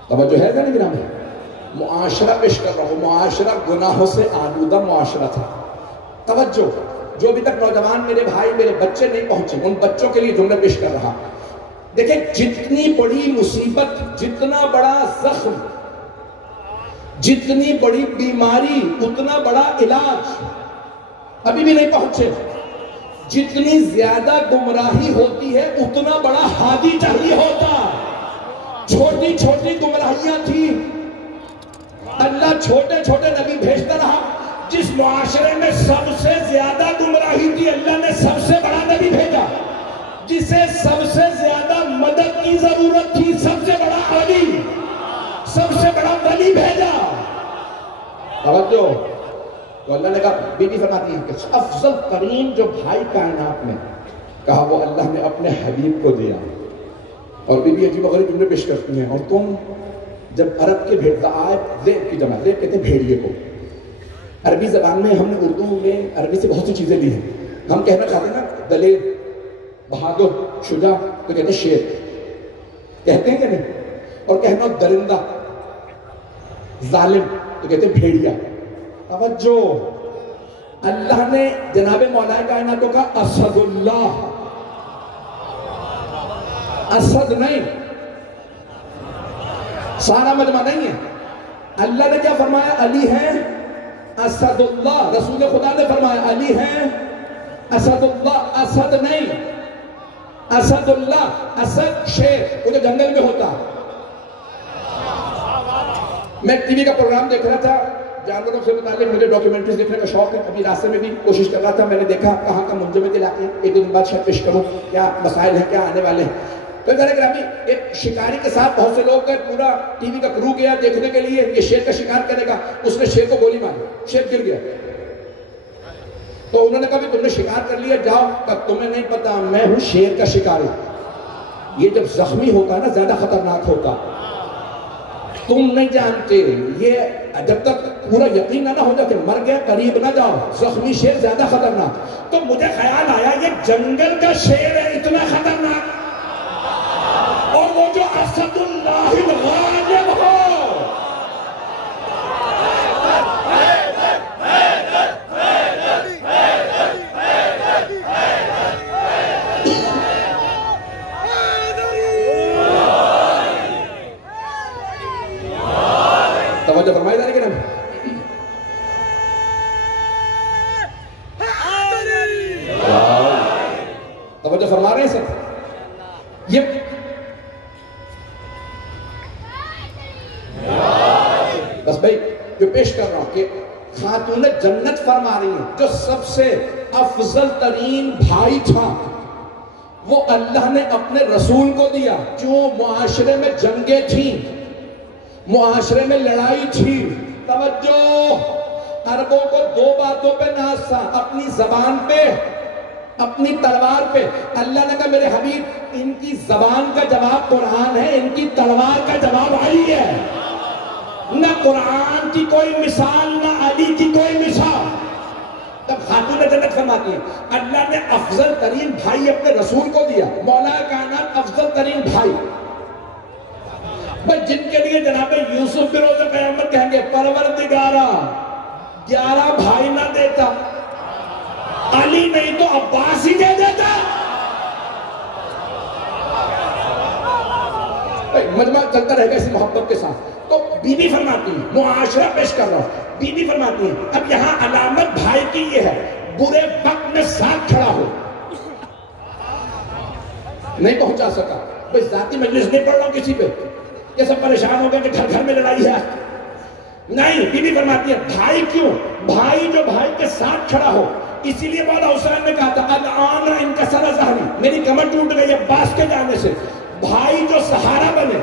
توجہ ہے کہ نہیں گرام؟ معاشرہ پیش کر رہا ہوں, معاشرہ گناہوں سے آلودہ معاشرہ تھا. توجہ, جو ابھی تک نوجوان میرے بھائی میرے بچے نہیں پہنچے, ان بچوں کے لیے جملہ پیش کر رہا. دیکھیں جتنی بڑی مصیبت, جتنا بڑا زخم, جتنی بڑی بیماری اتنا بڑا علاج, ابھی بھی نہیں پہنچے. جتنی زیادہ گمراہی ہوتی ہے اتنا بڑا ہادی چاہیے ہوتا. چھوٹی چھوٹی گمراہیاں تھی, اللہ چھوٹے چھوٹے نبی بھیجتا رہا. جس معاشرے میں سب سے زیادہ گمراہی تھی, اللہ نے سب سے بڑا نبی بھیجا. جسے سب سے زیادہ مدد کی ضرورت تھی, سب سے بڑا علی, سب سے بڑا ولی بھیجا. توجہ, تو اللہ نے کہا, بی بی فرماتی ہے کہ افضل ترین جو بھائی کائنات میں, کہا وہ اللہ نے اپنے حبیب کو دیا. اور بی بی عجیب وغیرہ جملے پیش کرتی ہیں, اور تم جب عرب کے بھیڑ ذیب کی جمع, ذیب کہتے ہیں بھیڑیے کو. عربی زبان میں ہم نے اردو میں عربی سے بہت سی چیزیں لی ہیں. ہم کہنا چاہتے ہیں نا دلیر, بہادر, شجاع, تو کہتے ہیں شیر, کہتے ہیں کہ نہیں. اور کہنا درندہ, ظالم, تو کہتے ہیں بھیڑیا. توجہ, اللہ نے جناب مولا کائناتوں کا اسد اللہ, اسد نہیں, سارا مجمع نہیں ہے. اللہ نے کیا فرمایا؟ علی ہے اسد اللہ. رسول خدا نے فرمایا علی ہے اسد اللہ, اسد نہیں, اسد اللہ. اسد شیر, وہ جو جنگل میں ہوتا. میں ٹی وی کا پروگرام دیکھ رہا تھا, جانوروں سے متعلق مجھے ڈاکیومنٹریز دیکھنے کا شوق ہے. ابھی راستے میں بھی کوشش کر رہا تھا, میں نے دیکھا کہاں کا منجمد علاقے, ایک دو دن بعد شاید پیش کروں کیا مسائل ہیں, کیا آنے والے ہیں. تو گرامی, ایک شکاری کے ساتھ بہت سے لوگ گئے, پورا ٹی وی کا کرو گیا دیکھنے کے لیے یہ شیر کا شکار کرے گا. اس نے شیر کو گولی ماری, شیر گر گیا. تو انہوں نے کہا بھی تم نے شکار کر لیا, جاؤ. تمہیں نہیں پتا میں ہوں شیر کا شکاری. یہ جب زخمی ہوتا ہے نا زیادہ خطرناک ہوتا, تم نہیں جانتے. یہ جب تک پورا یقین نہ ہو جاتے مر گیا, قریب نہ جاؤ. زخمی شیر زیادہ خطرناک. تو مجھے خیال آیا یہ جنگل کا شیر ہے اتنا خطرناک, اور وہ جو اسد اللہ الغالب ہو. توجہ فرمائی جانے کے نام, توجہ فرما رہے ہیں سب. یہ بس بھائی جو پیش کر رہا ہوں کہ خاتون جنت فرما رہی ہیں, جو سب سے افضل ترین بھائی تھا, وہ اللہ نے اپنے رسول کو دیا. کیوں؟ معاشرے میں جنگیں تھیں, معاشرے میں لڑائی تھی. توجہ, عربوں کو دو باتوں پہ ناز تھا, اپنی زبان پہ, اپنی تلوار پہ. اللہ نے کہا میرے حبیب ان کی زبان کا جواب قرآن ہے, ان کی تلوار کا جواب علی ہے. نہ قرآن کی کوئی مثال, نہ علی کی کوئی مثال. تب خاتون جنت فرماتی ہیں اللہ نے افضل ترین بھائی اپنے رسول کو دیا. مولا کائنات افضل ترین بھائی, بس جن کے لیے جناب یوسف بھی روز قیامت کہیں گے پروردگارا 11 بھائی نہ دیتا, علی نہیں تو عباس ہی دے دیتا. مجمع چلتا رہے گا اسی محبت کے ساتھ. تو بی بی فرماتی ہیں, معاشرہ پیش کر رہا ہوں, بی بی فرماتی ہیں اب یہاں علامت بھائی کی یہ ہے برے وقت میں ساتھ کھڑا ہو. نہیں پہنچا سکا, بھئی ذاتی مجلس نہیں پڑھ رہا ہوں کسی پہ کہ سب پریشان ہو گئے کہ گھر گھر میں لڑائی ہے. نہیں, بی بی فرماتی ہے بھائی کیوں, بھائی جو بھائی کے ساتھ کھڑا ہو. اسی لیے مولا حسین نے کہا تھا الآن انکسر ظہری, میری کمر ٹوٹ گئی عباس کے جانے سے. بھائی جو سہارا بنے,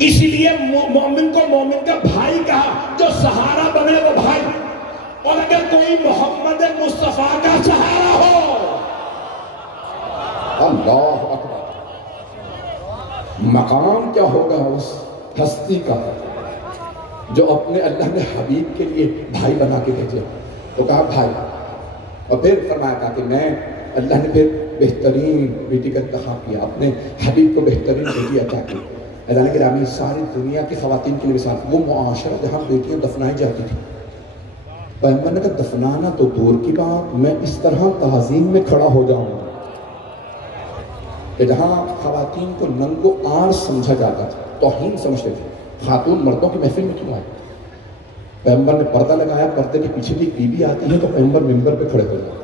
اسی لیے مومن کو مومن کا بھائی کہا, جو سہارا بنے وہ بھائی. اور اگر کوئی محمد مصطفیٰ کا سہارا ہو, اللہ اکبر, مقام کیا ہوگا اس ہستی کا جو اپنے اللہ نے حبیب کے لیے بھائی بنا کے بھیجے. تو کہا بھائی, اور پھر فرمایا کہا کہ میں اللہ نے پھر بہترین بیٹی کا انتخاب کیا, اپنے حبیب کو بہترین بیٹی عطا کی. اعلان گرامی ساری دنیا کی خواتین کے لیے مثال, وہ معاشرہ جہاں بیٹیاں دفنائی جاتی تھی, پیغمبر نے کہا دفنانا تو دور کی بات, میں اس طرح تعظیم میں کھڑا ہو جاؤں گا کہ جہاں خواتین کو ننگو آر سمجھا جاتا تھا, توہین سمجھتے تھے. خاتون مردوں کی محفل میں کیوں آئی؟ پیغمبر نے پردہ لگایا, پردے کے پیچھے بھی بی بی آتی ہے تو پیغمبر منبر پہ کھڑے ہو جاتے.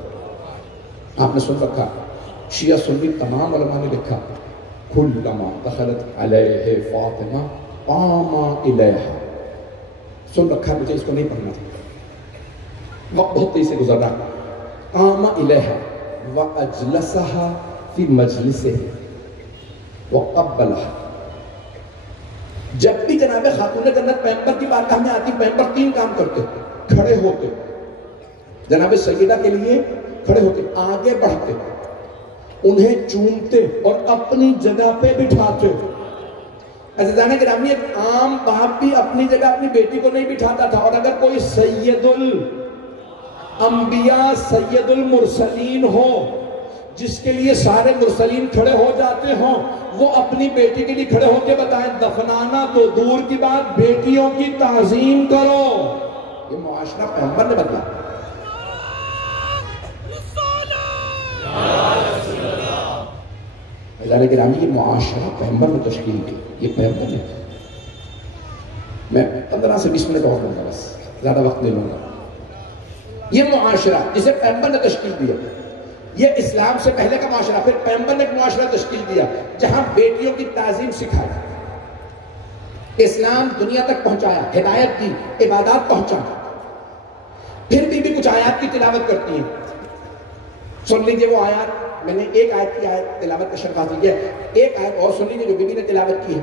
آپ نے سن رکھا, شیعہ سنی تمام علماء نے لکھا کلما دخلت علیہ فاطمہ قام الیہا. سن رکھا, مجھے اس کو نہیں پڑھنا تھا, وقت بہت تیزی سے گزر رہا. قام الیہا واجلسہا فی مجلسہ وقبلہا. جب بھی جناب خاتون جنت پیغمبر کی بارگاہ میں آتی, پیغمبر 3 کام کرتے, کھڑے ہوتے, جناب سیدہ کے لیے کھڑے ہوتے, آگے بڑھتے, انہیں چومتے اور اپنی جگہ پہ بٹھاتے. عزیزان گرامی, ایک عام باپ بھی اپنی جگہ اپنی بیٹی کو نہیں بٹھاتا تھا, اور اگر کوئی سید الانبیاء سید المرسلین ہو جس کے لیے سارے مرسلین کھڑے ہو جاتے ہوں, وہ اپنی بیٹی کے لیے کھڑے ہو کے بتائیں دفنانا تو دور کی بات, بیٹیوں کی تعظیم کرو. یہ معاشرہ پیغمبر نے بدلا. اللہ گرامی, یہ معاشرہ پیغمبر نے تشکیل کی, یہ پیغمبر نے. میں 15 سے 20 منٹ اور لوں گا, بس زیادہ وقت نہیں لوں گا. یہ معاشرہ جسے پیغمبر نے تشکیل دیا, یہ اسلام سے پہلے کا معاشرہ. پھر پیغمبر نے ایک معاشرہ تشکیل دیا جہاں بیٹیوں کی تعظیم سکھائی, اسلام دنیا تک پہنچایا, ہدایت کی, عبادات پہنچایا. پھر بھی کچھ آیات کی تلاوت کرتی ہیں. سن لیجئے وہ آیات, میں نے ایک آیت کی آیت تلاوت کا شرف حاصل کیا, ایک آیت اور سن لیجئے جو بی بی نے تلاوت کی ہے.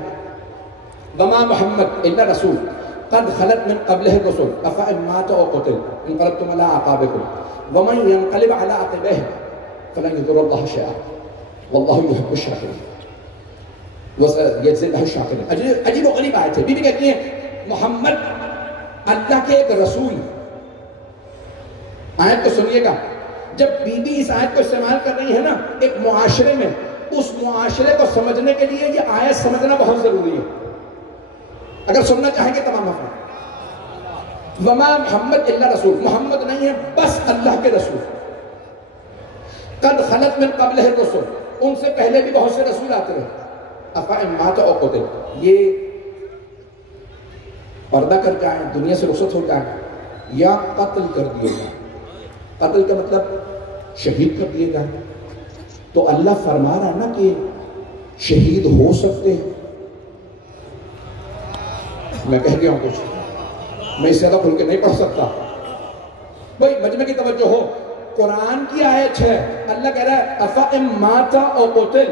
وما محمد الا رسول قد خلت من قبلہ الرسل افإن مات او قتل انقلبتم علی اعقابکم ومن ينقلب على عقبیہ فلن يضر اللہ شیئا واللہ يحب الشاکرین وسيجزي الشاکرین. عجیب و غریب آیت ہے. بی بی کہتی ہیں محمد اللہ کے ایک رسول. آیت کو سنیے گا, جب بی بی اس آیت کو استعمال کر رہی ہے نا ایک معاشرے میں, اس معاشرے کو سمجھنے کے لیے یہ آیت سمجھنا بہت ضروری ہے. اگر سننا چاہیں گے تمام افراد, وما محمد الا رسول, محمد نہیں ہے بس اللہ کے رسول. قد خلت من قبلہ الرسل, ان سے پہلے بھی بہت سے رسول آتے رہے. افإن مات او قتل, یہ پردہ کر جائیں, دنیا سے رخصت ہو جائیں, یا قتل کر دیے جائیں. قتل کا مطلب شہید کر دیے جائیں. تو اللہ فرما رہا ہے نا کہ شہید ہو سکتے ہیں. میں کہہ گیا ہوں کچھ, میں اس سے زیادہ کھل کے نہیں پڑھ سکتا. بھائی مجمع کی توجہ ہو, قرآن کی آیت ہے. اللہ کہہ رہا ہے افَإِن مَاتَ أَوْ قُتِلَ،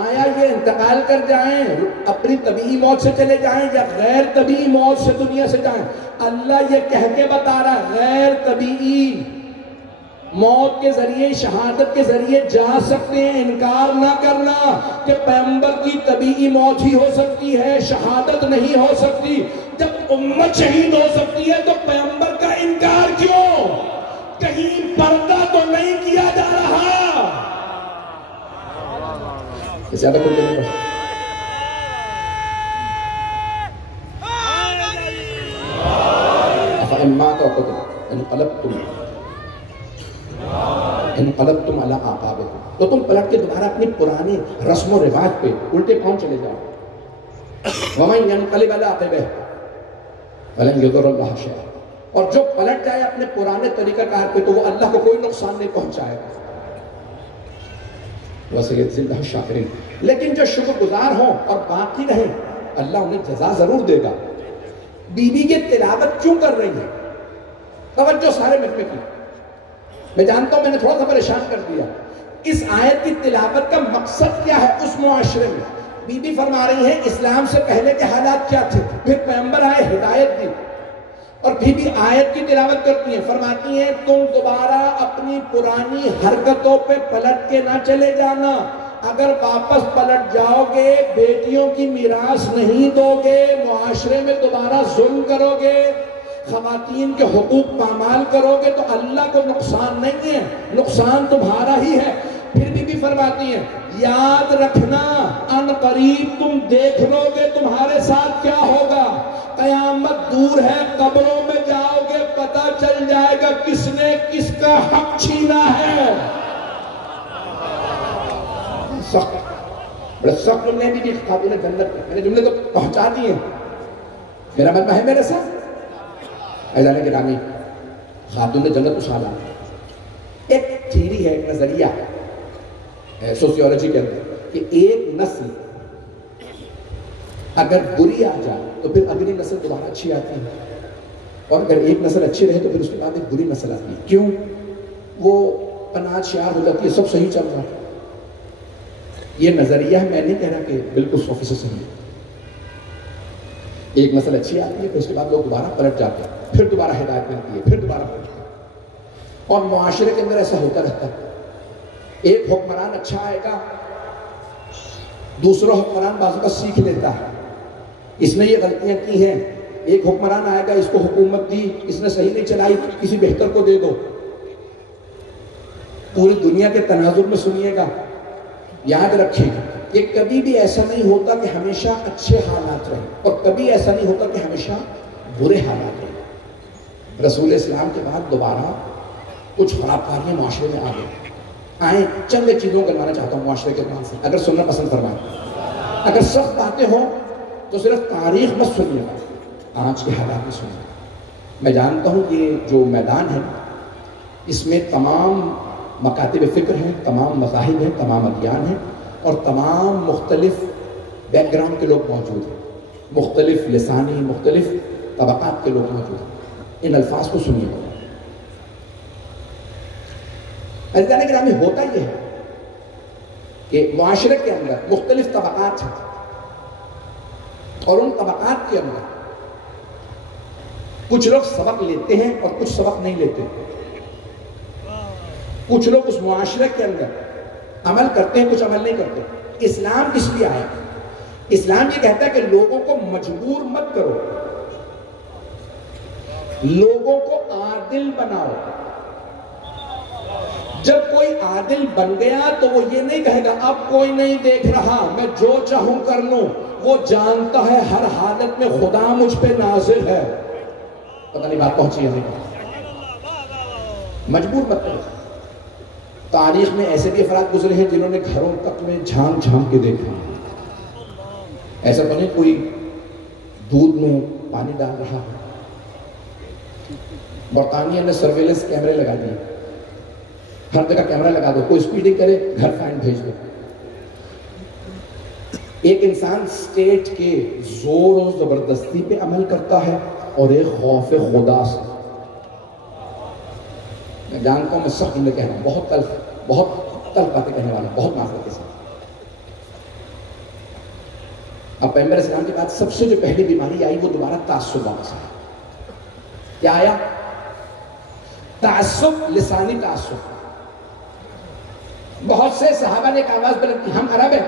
آیا یہ انتقال کر جائیں، اپنی طبیعی موت سے چلے جائیں یا غیر طبیعی موت سے دنیا سے جائیں. اللہ یہ کہہ کے بتا رہا ہے غیر طبیعی موت کے ذریعے، شہادت کے ذریعے جا سکتے ہیں. انکار نہ کرنا کہ پیغمبر کی طبیعی موت ہی ہو سکتی ہے، شہادت نہیں ہو سکتی. جب امت شہید ہو سکتی ہے تو پیغمبر کا انکار کیوں؟ کہیں پردہ تو نہیں کیا جا رہا. زیادہ کوئی نہیں پڑھا. افَإِن مَاتَ أَوْ قُتِلَ انقلبتم علی اعقابکم، تو تم پلٹ کے دوبارہ اپنی پرانی رسم و رواج پہ الٹے پاؤں چلے جاؤ. وَمَن يَنْقَلِبْ عَلَىٰ عَقِبَيْهِ فَلَنْ يَضُرَّ اللَّهَ شَيْئًا، اور جو پلٹ جائے اپنے پرانے طریقہ کار پہ تو وہ اللہ کو کوئی نقصان نہیں پہنچائے گا. وَسَيَجْزِي اللَّهُ الشَّاكِرِينَ، لیکن جو شکر گزار ہوں اور باقی رہیں اللہ انہیں جزا ضرور دے گا. بی بی کی تلاوت کیوں کر رہی ہے؟ توجہ سارے مجمع کی. میں جانتا ہوں میں نے تھوڑا سا پریشان کر دیا. اس آیت کی تلاوت کا مقصد کیا ہے اس معاشرے میں؟ بی بی فرما رہی ہیں اسلام سے پہلے کے حالات کیا تھے، پھر پیغمبر آئے ہدایت دی، اور بی بی آیت کی تلاوت کرتی ہیں. فرماتی ہیں تم دوبارہ اپنی پرانی حرکتوں پہ پلٹ کے نہ چلے جانا. اگر واپس پلٹ جاؤ گے بیٹیوں کی میراث نہیں دو گے، معاشرے میں دوبارہ ظلم کرو گے، خواتین کے حقوق پامال کرو گے تو اللہ کو نقصان نہیں ہے، نقصان تمہارا ہی ہے. پھر بھی فرماتی ہیں یاد رکھنا ان قریب تم دیکھ لو گے تمہارے ساتھ کیا ہوگا. قیامت دور ہے، قبروں میں جاؤ گے پتہ چل جائے گا کس نے کس کا حق چھینا ہے. سخت بڑے سخت جملے بھی خاتون جنت میں نے جملے تو پہنچا دیے. میرا مطلب ہے میرے ساتھ ایزانے گرامی خاتون جنت اسالا ایک تھیری ہے، ایک نظریہ ہے سوسیولوجی کے اندر کہ ایک نسل اگر بری آ جائے تو پھر اگلی نسل دوبارہ اچھی آتی ہے، اور اگر ایک نسل اچھی رہے تو پھر اس کے بعد ایک بری نسل آتی ہے. کیوں؟ وہ قناعت شعار ہو جاتی ہے، سب صحیح چل رہا ہے. یہ نظریہ ہے، میں نہیں کہہ رہا کہ بالکل 100% صحیح ہے. ایک نسل اچھی آتی ہے پھر اس کے بعد لوگ دوبارہ پلٹ جاتے ہیں، پھر دوبارہ ہدایت ملتی ہے، پھر دوبارہ پلٹتے ہیں. اور معاشرے کے اندر ایسا ہوتا رہتا ہے. ایک حکمران اچھا آئے گا، دوسرا حکمران بعض کا سیکھ لیتا ہے، اس نے یہ غلطیاں کی ہیں. ایک حکمران آئے گا، اس کو حکومت دی، اس نے صحیح نہیں چلائی، کسی بہتر کو دے دو. پوری دنیا کے تناظر میں سنیے گا. یاد رکھیں کہ کبھی بھی ایسا نہیں ہوتا کہ ہمیشہ اچھے حالات رہیں، اور کبھی ایسا نہیں ہوتا کہ ہمیشہ برے حالات رہیں. رسول اسلام کے بعد دوبارہ کچھ خراب کاریاں معاشرے میں آ گئے. آئیں چند چیزوں کو کروانا چاہتا ہوں معاشرے کے بعد سے، اگر سننا پسند فرمائیں. اگر سخت باتیں ہوں تو صرف تاریخ مت سنیے گا، آج کے حالات میں سنیے. میں جانتا ہوں کہ جو میدان ہے اس میں تمام مکاتب فکر ہیں، تمام مذاہب ہیں، تمام ادیان ہیں، اور تمام مختلف بیک گراؤنڈ کے لوگ موجود ہیں، مختلف لسانی، مختلف طبقات کے لوگ موجود ہیں. ان الفاظ کو سنیے گا. عزیزان گرامی، ہوتا یہ ہے کہ معاشرے کے اندر مختلف طبقات ہیں، اور ان طبقات کے اندر کچھ لوگ سبق لیتے ہیں اور کچھ سبق نہیں لیتے. کچھ لوگ اس معاشرے کے اندر عمل کرتے ہیں، کچھ عمل نہیں کرتے. اسلام کس لیے آیا؟ اسلام یہ کہتا ہے کہ لوگوں کو مجبور مت کرو، لوگوں کو عادل بناؤ. جب کوئی عادل بن گیا تو وہ یہ نہیں کہے گا اب کوئی نہیں دیکھ رہا، میں جو چاہوں کر لوں. وہ جانتا ہے ہر حالت میں خدا مجھ پہ نازل ہے. پتہ نہیں بات پہنچی ہے نہیں؟ مجبور مت کرو. تاریخ میں ایسے بھی افراد گزرے ہیں جنہوں نے گھروں تک میں جھانک جھانک کے دیکھا. ایسا تو نہیں کوئی دودھ میں پانی ڈال رہا ہے. برطانیہ نے سرویلنس کیمرے لگا دیے، ہر جگہ کیمرہ لگا دو، کوئی اسپیڈنگ کرے گھر فائن بھیج دو. ایک انسان سٹیٹ کے زور و زبردستی پہ عمل کرتا ہے اور ایک خوف خدا سے. میں جانتا ہوں میں سخت میں کہنا ہوں، بہت تلخ باتیں کہنے والا ہوں، بہت معذرت کے ساتھ۔ اب پیغمبر اسلام کے بعد سب سے جو پہلی بیماری آئی وہ دوبارہ تعصب واپس آیا۔ کیا آیا؟ تعصب، لسانی تعصب۔ بہت سے صحابہ نے ایک آواز بلند کی، ہم عرب ہیں،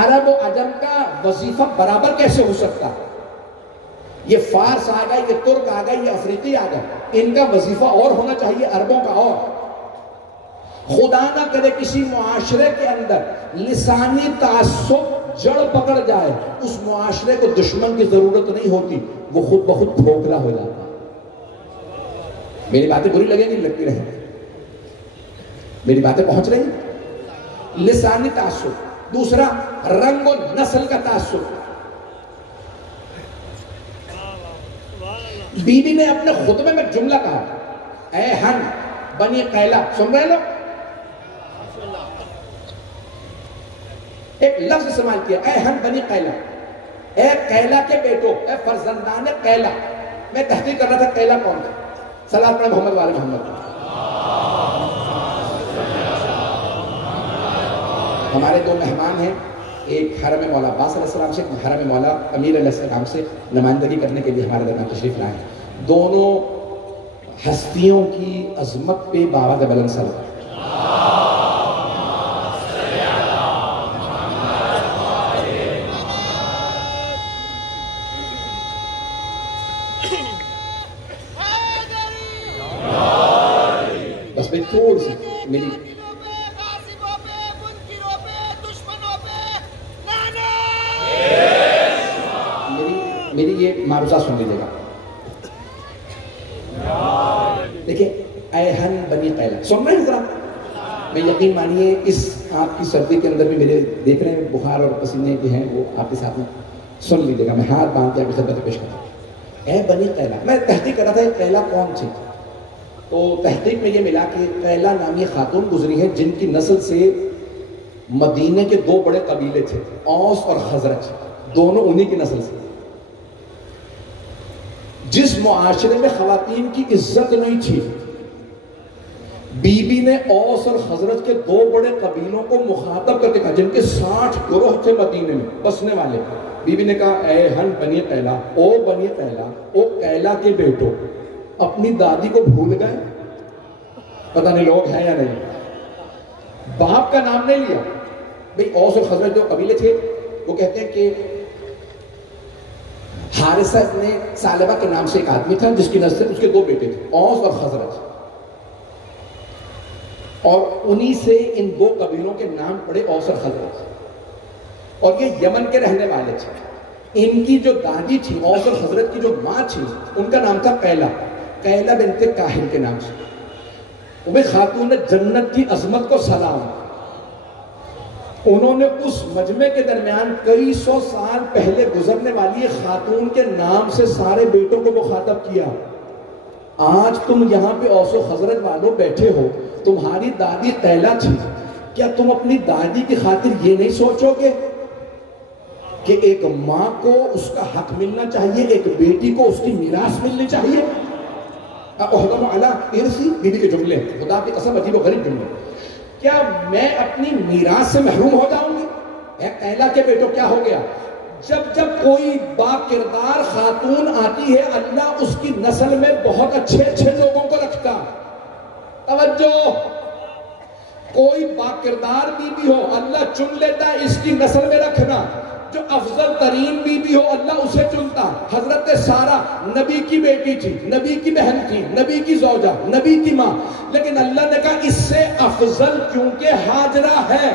عرب و عجم کا وظیفہ برابر کیسے ہو سکتا؟ یہ فارس آ گئے، یہ ترک آ گئے، یہ افریقی آ گئے، ان کا وظیفہ اور ہونا چاہیے، عربوں کا اور۔ خدا نہ کرے کسی معاشرے کے اندر لسانی تعصب جڑ پکڑ جائے، اس معاشرے کو دشمن کی ضرورت نہیں ہوتی، وہ خود بخود کھوکھلا ہو جاتا۔ میری باتیں بری لگیں گی، لگتی رہیں، میری باتیں پہنچ رہی ہیں؟ لسانی تعصب۔ دوسرا، رنگ و نسل کا تعصب۔ بی بی نے اپنے خطبے میں جملہ کہا، اے ہن بنی قیلا، سن رہے لوگ؟ ایک لفظ استعمال کیا، اے ہن بنی قیلا، اے قیلا کے بیٹو، اے فرزندان قیلا۔ میں تحقیق کر رہا تھا قیلا کون تھا؟ صلاۃ پڑھیں محمد والے محمد۔ ہمارے دو مہمان ہیں، ایک حرم مولا عباس علیہ السلام سے، حرم مولا امیر علیہ السلام سے نمائندگی کرنے کے لیے ہمارے درمیان تشریف لائے ہیں۔ دونوں ہستیوں کی عظمت پہ باوجہ بلند سر۔ بس میں تھوڑ سی میری یہ معروضہ سن لیجیے گا۔ دیکھیں، اے ہن بنی قیلا، سن رہے ہیں ذرا؟ میں یقین مانیے اس آپ کی سردی کے اندر بھی میرے دیکھ رہے ہیں بخار اور پسینے جو ہیں وہ آپ کے ساتھ میں سن لیجیے گا، میں ہاتھ باندھ کے آپ کی خدمت پیش کرتا ہوں۔ اے بنی قیلا، میں تحقیق کر رہا تھا قیلا کون تھی، تو تحقیق میں یہ ملا کہ قیلا نامی خاتون گزری ہے جن کی نسل سے مدینے کے دو بڑے قبیلے تھے، اوس اور خزرج، دونوں انہی کی نسل سے۔ جس معاشرے میں خواتین کی عزت نہیں تھی، بی بی نے اوس اور خزرج کے دو بڑے قبیلوں کو مخاطب کر کے کہا، جن کے 60 گروہ تھے مدینے میں بسنے والے۔ بی بی نے کہا، اے ہن بنی قیلا، او بنی قیلا، او قیلا کے بیٹو، اپنی دادی کو بھول گئے؟ پتہ نہیں لوگ ہیں یا نہیں، باپ کا نام نہیں لیا۔ بھئی اوس اور خزرج جو قبیلے تھے وہ کہتے ہیں کہ حارثہ ابن ثعلبہ کے نام سے ایک آدمی تھا جس کی نسل سے اس کے دو بیٹے تھے، اوس اور خزرج، اور انہی سے ان دو قبیلوں کے نام پڑے اوس اور خزرج، اور یہ یمن کے رہنے والے تھے۔ ان کی جو دادی تھی، اوس اور خزرج کی جو ماں تھی، ان کا نام تھا قیلا، قیلا بنت کاہل کے نام سے۔ وہ خاتون جنت کی عظمت کو سلام۔ انہوں نے اس مجمع کے درمیان کئی سو سال پہلے گزرنے والی خاتون کے نام سے سارے بیٹوں کو مخاطب کیا۔ آج تم یہاں پہ اوس و خزرج والوں بیٹھے ہو، تمہاری دادی قیلا تھی، کیا تم اپنی دادی کی خاطر یہ نہیں سوچو گے کہ ایک ماں کو اس کا حق ملنا چاہیے، ایک بیٹی کو اس کی میراث ملنی چاہیے؟ احکم علی ارثی، بی بی کے جملے، خدا کی قسم عجیب و غریب جملے۔ کیا میں اپنی میراث سے محروم ہو جاؤں گی؟ اے قیلا کے بیٹو، کیا ہو گیا؟ جب کوئی با کردار خاتون آتی ہے، اللہ اس کی نسل میں بہت اچھے اچھے لوگوں کو رکھتا۔ توجہ، کوئی با کردار بی بی ہو، اللہ چن لیتا ہے اس کی نسل میں رکھنا۔ جو افضل ترین بی بی ہو، اللہ اسے چنتا۔ حضرت سارہ نبی کی بیٹی تھی، نبی کی بہن تھی، نبی کی زوجہ، نبی کی ماں، لیکن اللہ نے کہا اس سے افضل کیونکہ ہاجرہ ہے،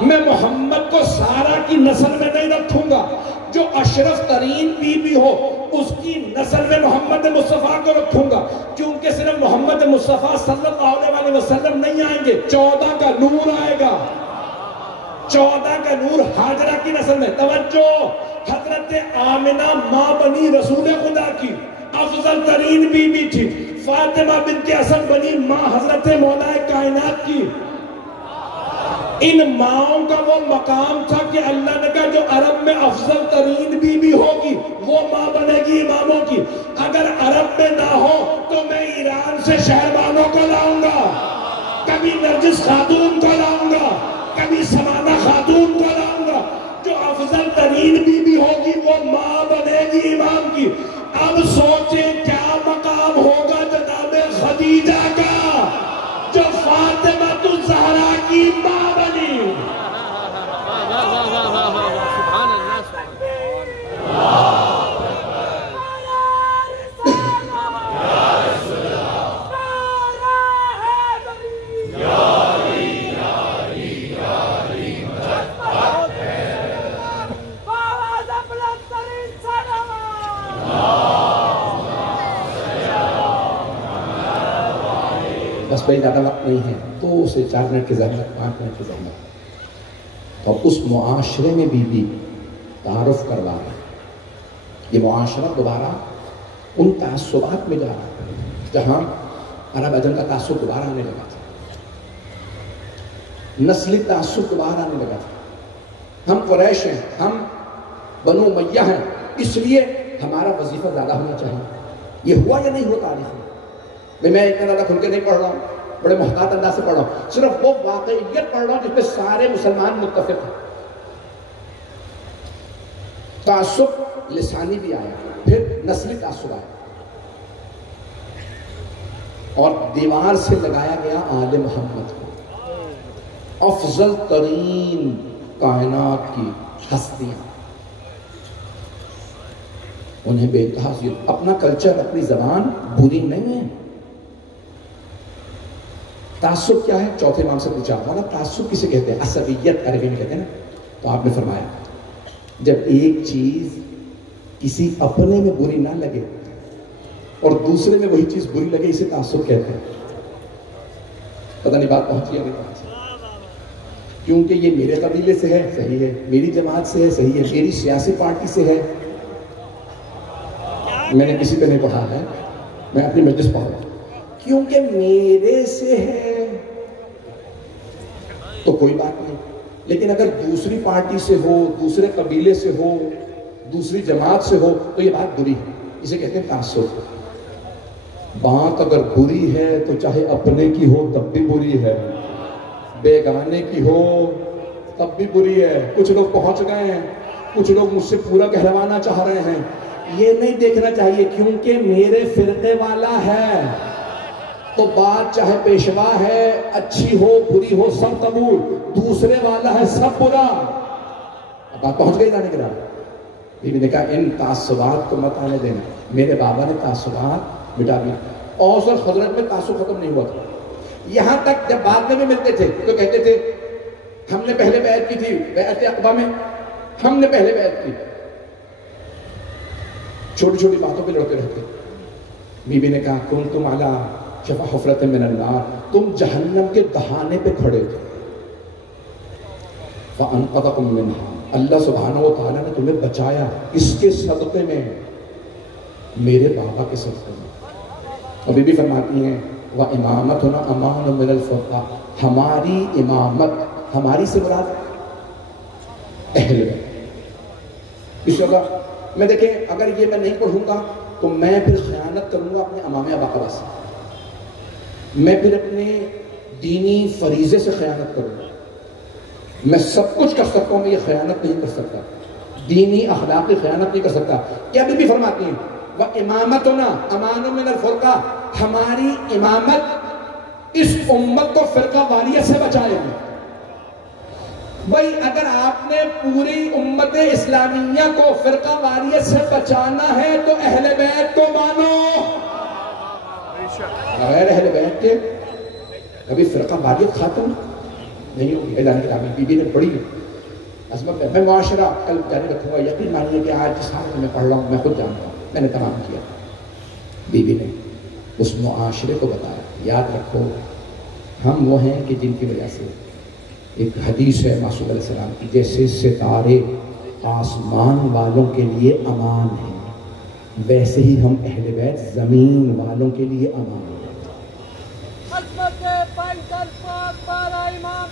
میں محمد کو سارہ کی نسل میں نہیں رکھوں گا۔ جو اشرف ترین بی بی ہو اس کی نسل میں محمد مصطفیٰ کو رکھوں گا، کیونکہ صرف محمد مصطفیٰ صلی اللہ علیہ وسلم نہیں آئیں گے، 14 کا نور آئے گا، 14 کا نور ہاجرہ کی نسل میں۔ توجہ، حضرت آمنہ ماں بنی رسول خدا کی افضل ترین بی بی تھی، فاطمہ بنت اسد بنی ماں حضرت مولا کائنات کی۔ ان ماؤں کا وہ مقام تھا کہ اللہ نے کہا جو عرب میں افضل ترین بی بی ہوگی وہ ماں بنے گی اماموں کی. اگر عرب میں نہ ہو تو میں ایران سے شہربانوں کو لاؤں گا, کبھی نرجس خاتون کو لاؤں گا, کبھی سمانہ خاتون کو لاؤں گا. جو افضل ترین بی بی ہوگی وہ ماں بنے گی امام کی. اب سوچیں کیا مقام ہوگا جناب خدیجہ کا جو فاطمہ الزہرا کی ماں بنی. سبحان اللہ. بس بھائی زیادہ وقت نہیں ہے, 2 سے 4 منٹ کی زحمت, 5 منٹ کی زحمت. تو اس معاشرے میں بھی تعارف کروا رہا ہے. یہ معاشرہ دوبارہ ان تعصبات میں جا رہا ہے جہاں عرب عجم کا تعصب دوبارہ آنے لگا تھا, نسلی تعصب دوبارہ آنے لگا تھا. ہم قریش ہیں, ہم بنو امیہ ہیں, اس لیے ہمارا وظیفہ زیادہ ہونا چاہیے. یہ ہوا یا نہیں ہوا تاریخ میں؟ میں اتنا زیادہ کھل کے نہیں پڑھ رہا ہوں, بڑے محتاط انداز سے پڑھ رہا ہوں, صرف وہ واقعیت پڑھ رہا ہوں جس پہ سارے مسلمان متفق ہیں. تعصب لسانی بھی آیا, پھر نسلی تعصب آیا, اور دیوار سے لگایا گیا آل محمد کو, افضل ترین کائنات کی ہستیاں, انہیں بے انتہا. اپنا کلچر, اپنی زبان بری نہیں ہے. تعصب کیا ہے؟ چوتھے امام سے پوچھا مولا تعصب کسے کہتے ہیں؟ عصبیت عربی میں کہتے ہیں نا. تو آپ نے فرمایا جب ایک چیز کسی اپنے میں بری نہ لگے اور دوسرے میں وہی چیز بری لگے, اسے تعصب کہتے ہیں. پتہ نہیں بات پہنچی ہے نہیں؟ کیونکہ یہ میرے قبیلے سے ہے, صحیح ہے, میری جماعت سے ہے, صحیح ہے, میری سیاسی پارٹی سے ہے. میں نے کسی پہ نہیں پڑھا ہے, میں اپنی مجلس پڑھ رہا ہوں. کیونکہ میرے سے ہے تو کوئی بات نہیں, لیکن اگر دوسری پارٹی سے ہو, دوسرے قبیلے سے ہو, دوسری جماعت سے ہو تو یہ بات بری ہے. اسے کہتے ہیں تعصب. بات اگر بری ہے تو چاہے اپنے کی ہو تب بھی بری ہے, بیگانے کی ہو تب بھی بری ہے. کچھ لوگ پہنچ گئے ہیں, کچھ لوگ مجھ سے پورا کہلوانا چاہ رہے ہیں. یہ نہیں دیکھنا چاہیے کیونکہ میرے فرقے والا ہے تو بات چاہے پیشوا ہے, اچھی ہو بری ہو سب قبول, دوسرے والا ہے سب برا. اب بات پہنچ گئی جانے کے بعد بی بی نے کہا ان تعصبات کو مت آنے دینا. میرے بابا نے تعصبات مٹا دی. اوس اور خزرج میں تعصب ختم نہیں ہوا تھا. یہاں تک جب بعد میں بھی ملتے تھے تو کہتے تھے ہم نے پہلے بیعت کی تھی, بیعت عقبہ میں ہم نے پہلے بیعت کی. چھوٹی چھوٹی باتوں پہ لڑتے رہتے. بی بی نے کہا کنتم علی شفا حفرۃ من النار, تم جہنم کے دہانے پہ کھڑے تھے. فانقذکم منہا, اللہ سبحانہ و تعالیٰ نے تمہیں بچایا. اس کے صدقے میں, میرے بابا کے صدقے میں. اور بی بی فرماتی ہیں وَإِمَامَتُنَا أَمَانٌ مِنَ الْفُرْقَةِ, ہماری امامت, ہماری سے مراد اہل بیت. اس جگہ میں دیکھیں اگر یہ میں نہیں پڑھوں گا تو میں پھر خیانت کروں گا اپنے امام ابا قبا سے, میں پھر اپنے دینی فریضے سے خیانت کروں گا. میں سب کچھ کر سکتا ہوں, میں یہ خیانت نہیں کر سکتا, دینی اخلاقی خیانت نہیں کر سکتا. کیا بی بی فرماتی ہیں وَإِمَامَتُنَا أَمَانٌ مِنَ الْفُرْقَةِ, ہماری امامت اس امت کو فرقہ واریت سے بچائے گی. بھائی اگر آپ نے پوری امت اسلامیہ کو فرقہ واریت سے بچانا ہے تو اہل بیت کو مانو. غیر اہل بیت کے کبھی فرقہ واریت ختم نہیں ہوگی. اعلان کتابی بی بی نے پڑھی عظمت ہے. میں معاشرہ کل جاری رکھوں گا, یقین مانیے کہ آج جس حالت میں پڑھ رہا ہوں میں خود جانتا ہوں, میں نے تمام کیا. بی بی نے اس معاشرے کو بتایا یاد رکھو ہم وہ ہیں کہ جن کی وجہ سے, ایک حدیث ہے معصوم علیہ السلام کی, جیسے ستارے آسمان والوں کے لیے امان ہیں ویسے ہی ہم اہل بیت زمین والوں کے لیے امان ہیں. عظمت پینٹل پاک 12 امام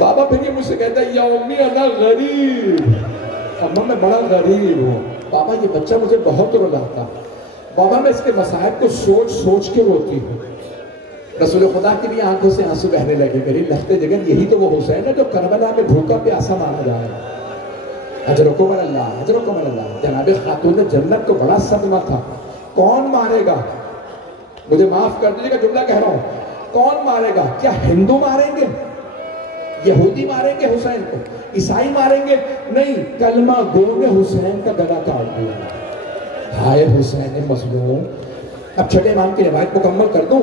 بابا پھر یہ مجھ سے کہتا ہے یا امی انا غریب، اماں میں بڑا غریب ہوں۔ بابا یہ بچہ مجھے بہت رلاتا، بابا میں اس کے مسائل کو سوچ سوچ کے روتی ہوں۔ رسول خدا کی بھی آنکھوں سے آنسو بہنے لگے، میری لخت جگر یہی تو وہ حسین ہے جو کربلا میں بھوکا پیاسا مارا جا رہا ہے۔ اجرکم اللہ، اجرکم اللہ۔ جناب خاتون جنت کو بڑا صدمہ تھا، کون مارے گا؟ مجھے معاف کر دیجیے گا جملہ کہہ رہا ہوں، کون مارے گا؟ کیا ہندو ماریں گے؟ یہودی ماریں گے حسین کو؟ عیسائی ماریں گے؟ نہیں، کلمہ گو نے حسین کا گلا کاٹ دیا۔ ہائے حسین مظلوم۔ اب چھٹے امام کی روایت مکمل کر دوں،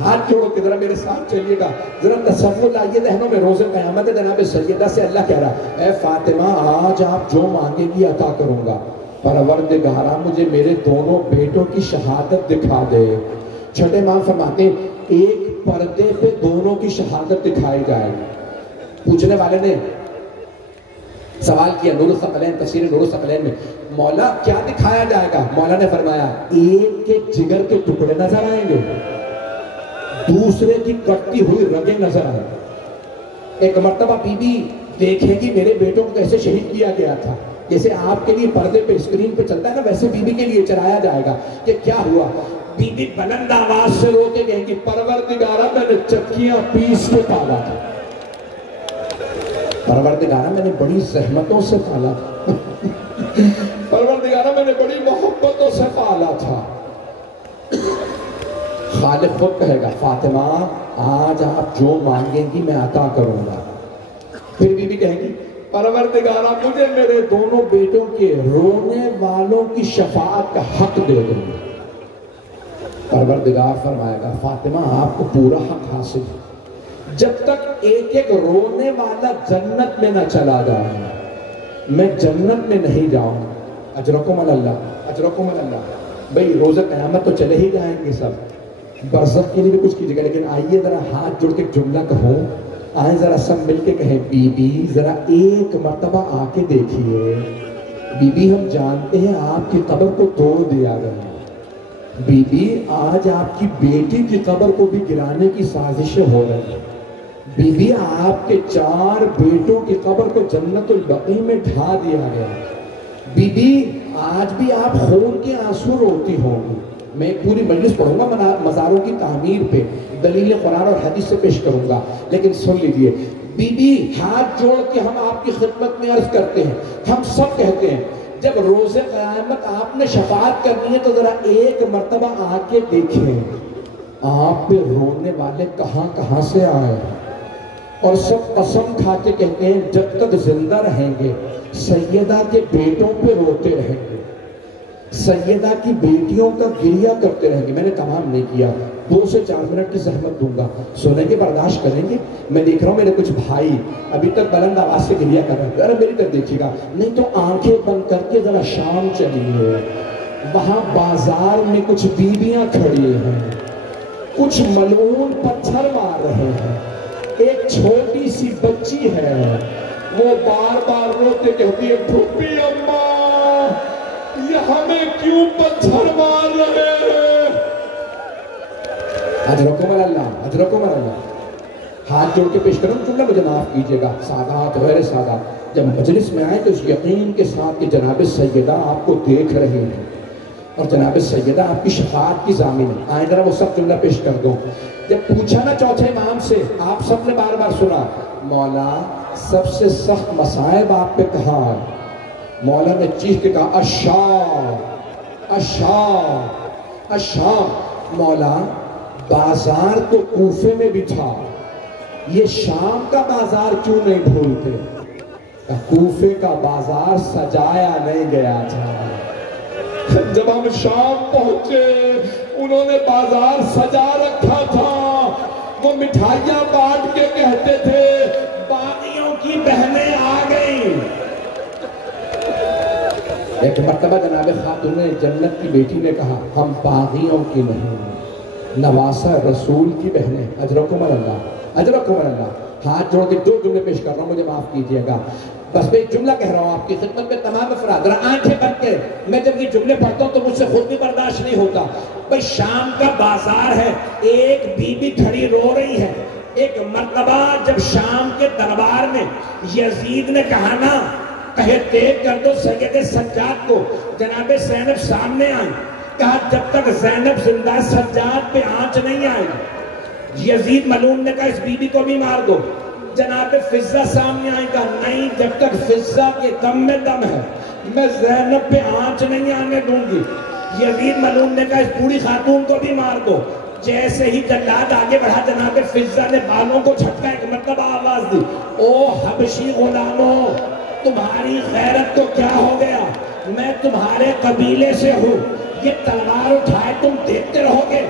ہاتھ جوڑو کہ ذرا میرے ساتھ چلیے گا، ذرا تصور لائیے ذہنوں میں، روز قیامت جناب سیدہ سے اللہ کہہ رہا، اے فاطمہ آج آپ جو مانگے گی عطا کروں گا، پروردگارہ مجھے میرے دونوں بیٹوں کی شہادت دکھا دے۔ چھٹے امام فرماتے ہیں ایک پردے پہ دونوں کی شہادت دکھائی جائے گی۔ پوچھنے والے نے سوال کیا نور الثقلین، تفسیر نور الثقلین میں، مولا کیا دکھایا جائے گا؟ مولا نے فرمایا ایک کے جگر کے ٹکڑے نظر آئیں گے، دوسرے کی کٹتی ہوئی رگیں نظر آئیں گے۔ ایک مرتبہ بی بی دیکھے گی میرے بیٹوں کو کیسے شہید کیا گیا تھا، جیسے آپ کے لیے پردے پہ اسکرین پہ چلتا ہے نا، ویسے بی بی کے لیے چلایا جائے گا کہ کیا ہوا۔ بی بی بلند آواز سے رو کے کہیں گی پروردگارہ میں نے چکیاں پیس کے پالا تھا، پروردگارہ میں نے بڑی زحمتوں سے پالا تھا، پروردگارہ میں نے بڑی محبتوں سے پالا تھا۔ خالق خود کہے گا فاطمہ آج آپ جو مانگیں گی میں عطا کروں گا۔ پھر بی بی کہیں گی پروردگارہ مجھے میرے دونوں بیٹوں کے رونے والوں کی شفاعت کا حق دے دیں گے۔ پروردگار فرمائے گا فاطمہ آپ کو پورا حق حاصل ہے، جب تک ایک ایک رونے والا جنت میں نہ چلا جائے میں جنت میں نہیں جاؤں۔ اجرکم اللہ، اجرکم اللہ۔ بھئی روز قیامت تو چلے ہی جائیں گے سب، برزخ کے لیے بھی کچھ کیجیے گا، لیکن آئیے ذرا ہاتھ جوڑ کے جملہ کہوں، آئیں ذرا سب مل کے کہیں بی بی ذرا ایک مرتبہ آ کے دیکھیے، بی بی ہم جانتے ہیں آپ کی قبر کو توڑ دیا گیا، بی بی آج آپ کی بیٹی کی قبر کو بھی گرانے کی سازشیں ہو رہی ہیں، بی بی آپ کے 4 بیٹوں کی قبر کو جنت البقیع میں ڈھا دیا گیا، بی بی آج بھی آپ خون کے آنسو روتی ہوں گی۔ میں پوری مجلس پڑھوں گا مزاروں کی تعمیر پہ، دلیل قرآن اور حدیث سے پیش کروں گا، لیکن سن لیجئے بی بی ہاتھ جوڑ کے ہم آپ کی خدمت میں عرض کرتے ہیں، ہم سب کہتے ہیں جب روز قیامت آپ نے شفاعت کرنی ہے تو ذرا ایک مرتبہ آ کے دیکھیں آپ پہ رونے والے کہاں کہاں سے آئے، اور سب قسم کھا کے کہتے ہیں جب تک زندہ رہیں گے سیدہ کے بیٹوں پہ روتے رہیں گے، سیدہ کی بیٹیوں کا گریہ کرتے رہیں گے۔ میں نے تمام نہیں کیا، 2 سے 4 منٹ کی زحمت دوں گا، سونے کے برداشت کریں گے۔ میں دیکھ رہا ہوں میرے کچھ بھائی ابھی تک بلند آواز سے گریہ کر رہے ہیں، ذرا میری طرف دیکھیے گا، نہیں تو آنکھیں بند کر کے ذرا شام چلیے، وہاں بازار میں کچھ بیویاں کھڑی ہیں، کچھ ملعون پتھر مار رہے ہیں، ایک چھوٹی سی بچی ہے وہ بار بار روتے کہتی ہے پھوپھی اماں یہ ہمیں کیوں پتھر مار رہے ہیں۔ اجرکم اللہ، اجرکم اللہ۔ ہاتھ جوڑ کے پیش کروں جملہ مجھے معاف کیجیے گا، سادات غیر سادات جب مجلس میں آئے تو اس یقین کے ساتھ کہ جناب سیدہ آپ کو دیکھ رہے ہیں اور جناب سیدہ آپ کی شفاعت کی ضامن ہے۔ آئیں ذرا وہ سب جملہ پیش کر دوں۔ جب پوچھا نا چوتھے امام سے، آپ سب نے بار بار سنا مولا سب سے سخت مصائب آپ پہ کہاں ہے؟ مولا نے چیخ کے کہا الشام، الشام، الشام۔ مولا بازار تو کوفے میں بھی تھا، یہ شام کا بازار کیوں نہیں بھولتے؟ کوفے کا بازار سجایا نہیں گیا تھا، جب ہم شام پہنچے انہوں نے بازار سجا رکھا تھا، وہ مٹھائیاں بانٹ کے کہتے تھے باغیوں کی بہنیں آ گئیں۔ ایک مرتبہ جناب خاتون جنت کی بیٹی نے کہا ہم باغیوں کی نہیں، نواسہ رسول کی بہنیں۔ اجرکم اللہ، اجرکم اللہ۔ ہاتھ جوڑ کے 2 جملے پیش کر رہا ہوں، مجھے معاف کیجیے گا، بس میں ایک جملہ کہہ رہا ہوں آپ کی خدمت میں تمام افراد ذرا آنکھیں بند کے، میں جب یہ جملے پڑھتا ہوں تو مجھ سے خود بھی برداشت نہیں ہوتا۔ بھئی شام کا بازار ہے، ایک بی بی کھڑی رو رہی ہے، ایک مرتبہ جب شام کے دربار میں یزید نے کہا نا کہے تیز کر دو سید سجاد کو، جناب زینب سامنے آئی، کہا جب تک زینب زندہ سجاد پہ آنچ نہیں آئے گی۔ یزید ملعون نے کہا اس بی بی کو بھی مار دو۔ جناب فضہ سامنے آئی، کہا نہیں جب تک فضہ کے دم میں دم ہے میں زینب پہ آنچ نہیں آنے دوں گی۔ یزید ملعون نے کہا اس بوڑھی خاتون کو بھی مار دو۔ جیسے ہی جلاد آگے بڑھا جناب فضہ نے بالوں کو جھٹکا، ایک مرتبہ آواز دی، او حبشی غلاموں تمہاری غیرت کو کیا ہو گیا؟ میں تمہارے قبیلے سے ہوں، یہ تلوار اٹھائے تم دیکھتے رہو گے؟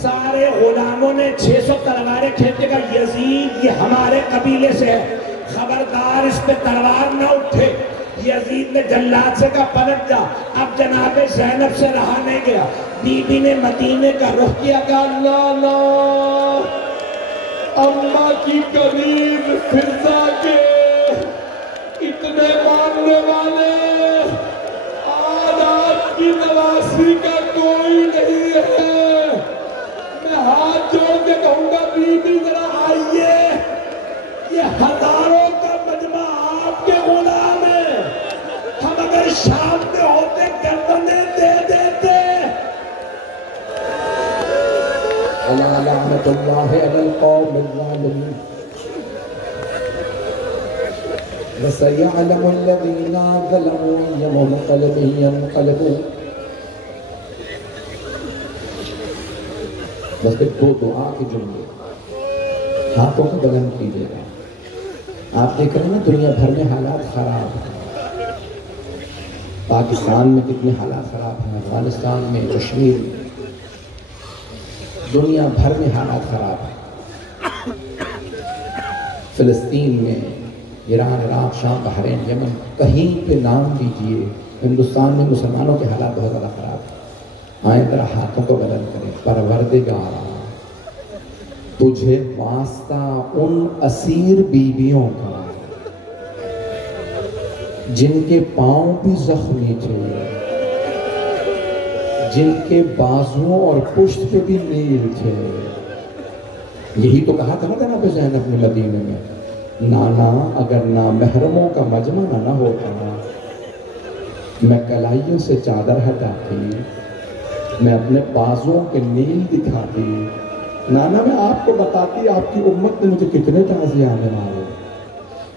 سارے غلاموں نے 600 تلواریں کھینچے گا، یزید یہ ہمارے قبیلے سے ہے، خبردار اس پہ تلوار نہ اٹھے۔ یزید نے جلاد سے کہا پلٹ جا۔ اب جناب زینب سے رہا نہیں گیا، بی بی نے مدینے کا رخ کیا، کہا لالا اماں کی قریب فضہ کے اتنے ماننے والے آج آپ کی نواسی کا کوئی نہیں ہے۔ میں ہاتھ جوڑ کے کہوں گا بی بی ذرا آئیے، یہ ہزاروں کا مجمع آپ کے غلام ہیں، ہم اگر شام میں ہوتے گردنیں دے دیتے۔ لعنت اللہ علی القوم الظالمین وسيعلم الذين ظلموا أي منقلب ينقلبون۔ بس پھر دو دعا کے جملے، ہاتھوں کو بلند کیجیے گا۔ آپ دیکھ رہے ہیں نا دنیا بھر میں حالات خراب ہیں، پاکستان میں کتنے حالات خراب ہیں، افغانستان میں، کشمیر میں، دنیا بھر میں حالات خراب ہیں، فلسطین میں، ایران، عراق، شام، بحرین، یمن، کہیں پہ نام لیجئے، ہندوستان میں مسلمانوں کے حالات بہت زیادہ خراب ہیں۔ آئیں ذرا ہاتھوں کو بلند کریں۔ پروردگارا تجھے واسطہ ان اسیر بیویوں کا جن کے پاؤں بھی زخمی تھے، جن کے بازوؤں اور پشت پہ بھی نیل تھے۔ یہی تو کہا تھا نا جناب زینب نے مدینے میں، نانا اگر نامحرموں کا مجمع نہ ہوتا میں کلائیوں سے چادر ہٹاتی، میں اپنے بازوؤں کے نیل دکھاتی، نانا میں آپ کو بتاتی آپ کی امت نے مجھے کتنے تعزیانے مارے۔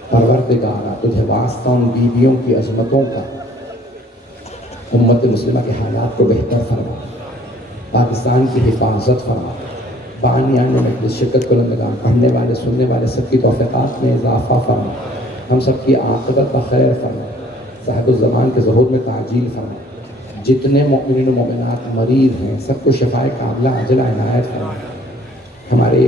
پروردگارا تجھے واسطہ ان بیویوں کی عظمتوں کا، امت مسلمہ کے حالات کو بہتر فرما، پاکستان کی حفاظت فرما، بانیان میں شرکت کنندگان، پڑھنے والے سننے والے سب کی توفیقات میں اضافہ فرما، ہم سب کی عاقبت بخیر فرما، صاحب الزمان کے ظہور میں تعجیل فرما، جتنے مؤمنین و مؤمنات مریض ہیں سب کو شفائے کاملہ عاجلہ عنایت فرما۔ ہمارے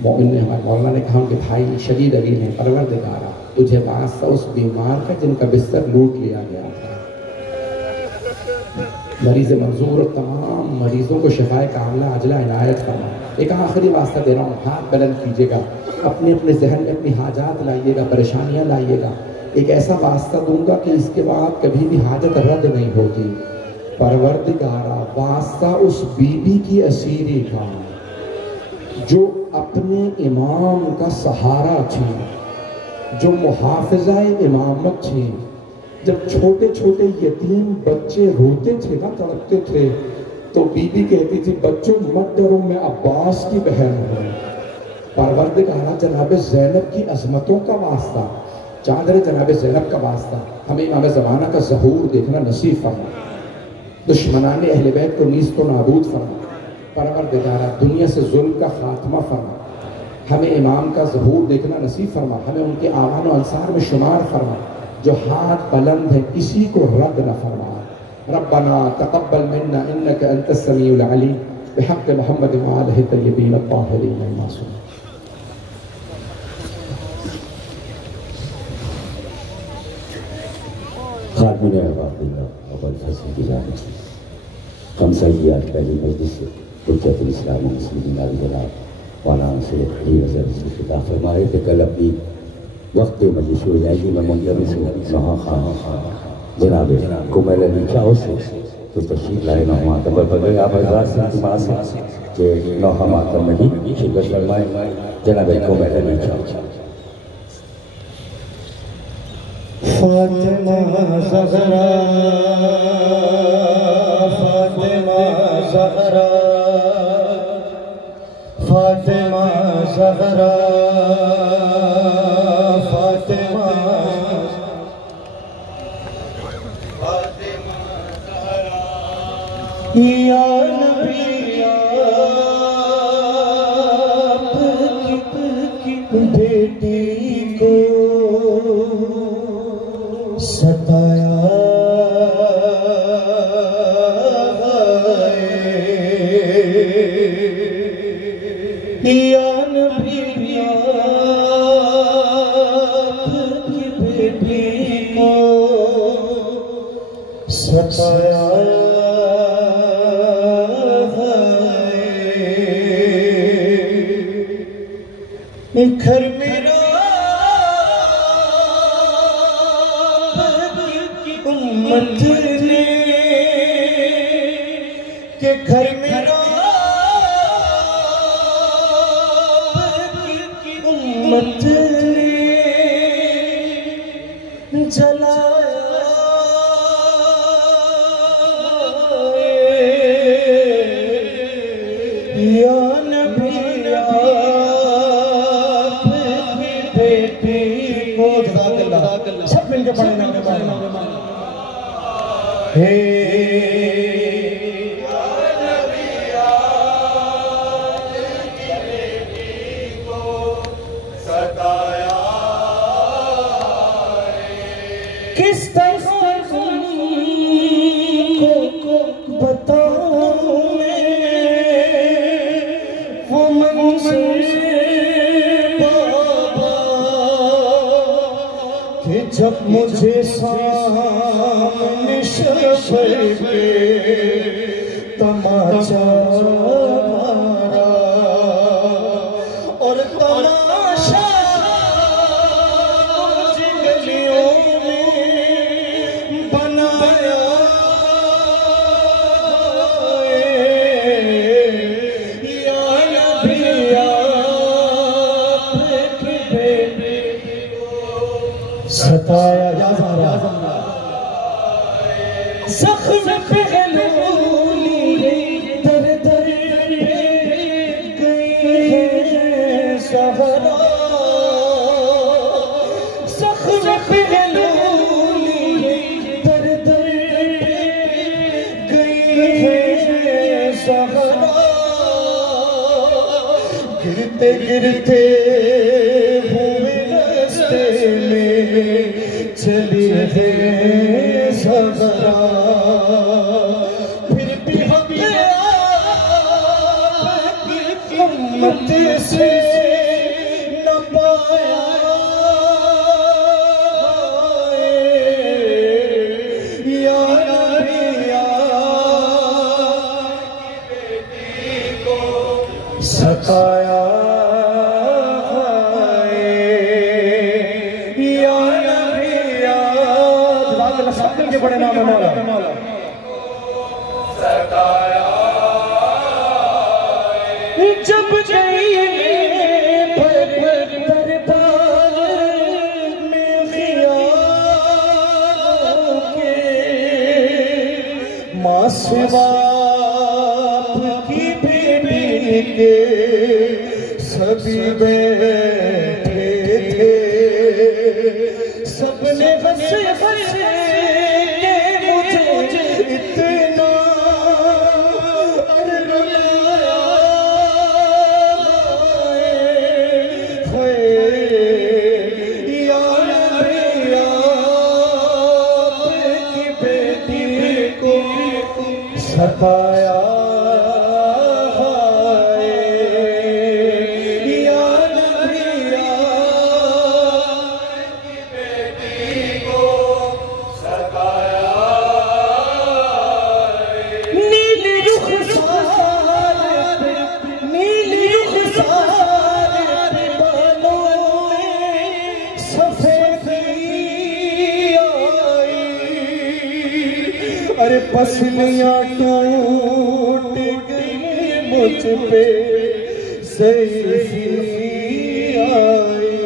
مومن نے، ہمارے مولانا نے کہا ان کے بھائی شدید علیل ہیں، پروردگارا تجھے واسطہ اس بیمار کا جن کا بستر لوٹ لیا گیا تھا، مریض منظور اور تمام مریضوں کو شفائے کاملہ عاجلہ عنایت فرما۔ ایک آخری واسطہ دے رہا ہوں، ہاتھ بلند کیجیے گا، اپنے ذہن میں اپنی حاجات لائیے گا، پریشانیاں لائیے گا۔ ایک ایسا واسطہ دوں گا کہ اس کے بعد کبھی بھی حاجت رد نہیں ہوتی۔ پروردگارا واسطہ اس بی بی کی اسیری کا جو اپنے امام کا سہارا تھی، جو محافظہ امامت تھی۔ جب چھوٹے چھوٹے یتیم بچے روتے تھے نا، تڑپتے تھے، تو بی بی کہتی تھی بچوں مت ڈرو میں عباس کی بہن ہوں۔ پروردگارا جناب زینب کی عظمتوں کا واسطہ، چادر جناب زینب کا واسطہ، ہمیں امام زمانہ کا ظہور دیکھنا نصیب فرما، دشمنان اہل بیت کو نیست و نابود فرما۔ پروردگارا دنیا سے ظلم کا خاتمہ فرما، ہمیں امام کا ظہور دیکھنا نصیب فرما، ہمیں ان کے اعوان و انصار میں شمار فرما، جو ہاتھ بلند ہے کسی کو رد نہ فرما۔ ربنا تقبل منا انك انت السميع العليم بحق محمد وآلہ الطیبین الطاہرین المعصومین۔ خاتمین احباب اللہ ابو الفضل کی جانب سے خمسیات پہلی مجلس سے حجت الاسلام و مسلمین علی جناب مولانا سید علی رضا رضوی خطاب فرمائے کہ کل اپنی وقت مجلس ہو جائے گی، میں منتظر سے وہاں خان جناب کمیل علی چاہو سے تو تشریف لائے نہ ہوا تبر بغیر آپ حضرات سے کہ نوحہ ماتم میں شرکت فرمائے جناب کو میں نے نہیں چاہتا فاطمہ زہرا فاطمہ زہرا فاطمہ زہرا فاطمہ یا نبی آپ کی بیٹی کو ستایا یا نبی آپ کی بیٹی کو ستایا گھر میرا امت نے کہ گھر میرا امت نے جلایا یا نبی سب مل کے پڑھنے کس طرح تم کو بتاؤں میں وہ منظر کہ جب مجھے سامنے شفر پہ تماشا مارا اور تماشا مجھے گلیوں میں بنایا یا نبی آپ کی بیٹی ستایا یا زہرا زخم پہلولی در در گئی ہے زہرا زخم پہلولی در در گئی ہے زہرا گرتے گرتے ہوئے راستے میں چلی ہے زہرا پھر بھی حق آپ کی امت سے نہ پایا یا نبی آپ کی بیٹی کو ستایا کے بڑے نام مولا جب گئی دربار میں خیال کے ماں سوا آپ کی بیٹی کے سبھی بیٹھے تھے سب نے ہنسے ہنسے اتنا رلایا یا نبی آپ کی بیٹی کو ستایا یا نبی آپ کی بیٹی کو ستایا ارے پسلیاں ٹوٹ گئی مجھ پہ ضعیفی آئی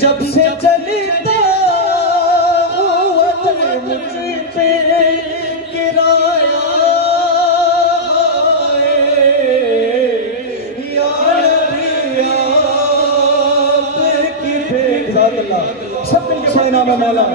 جب سے چلتا ہوا در مجھ پہ گرایا یا نبی آپ کی بھیک ذات اللہ سب مل کے پڑھے نام مولا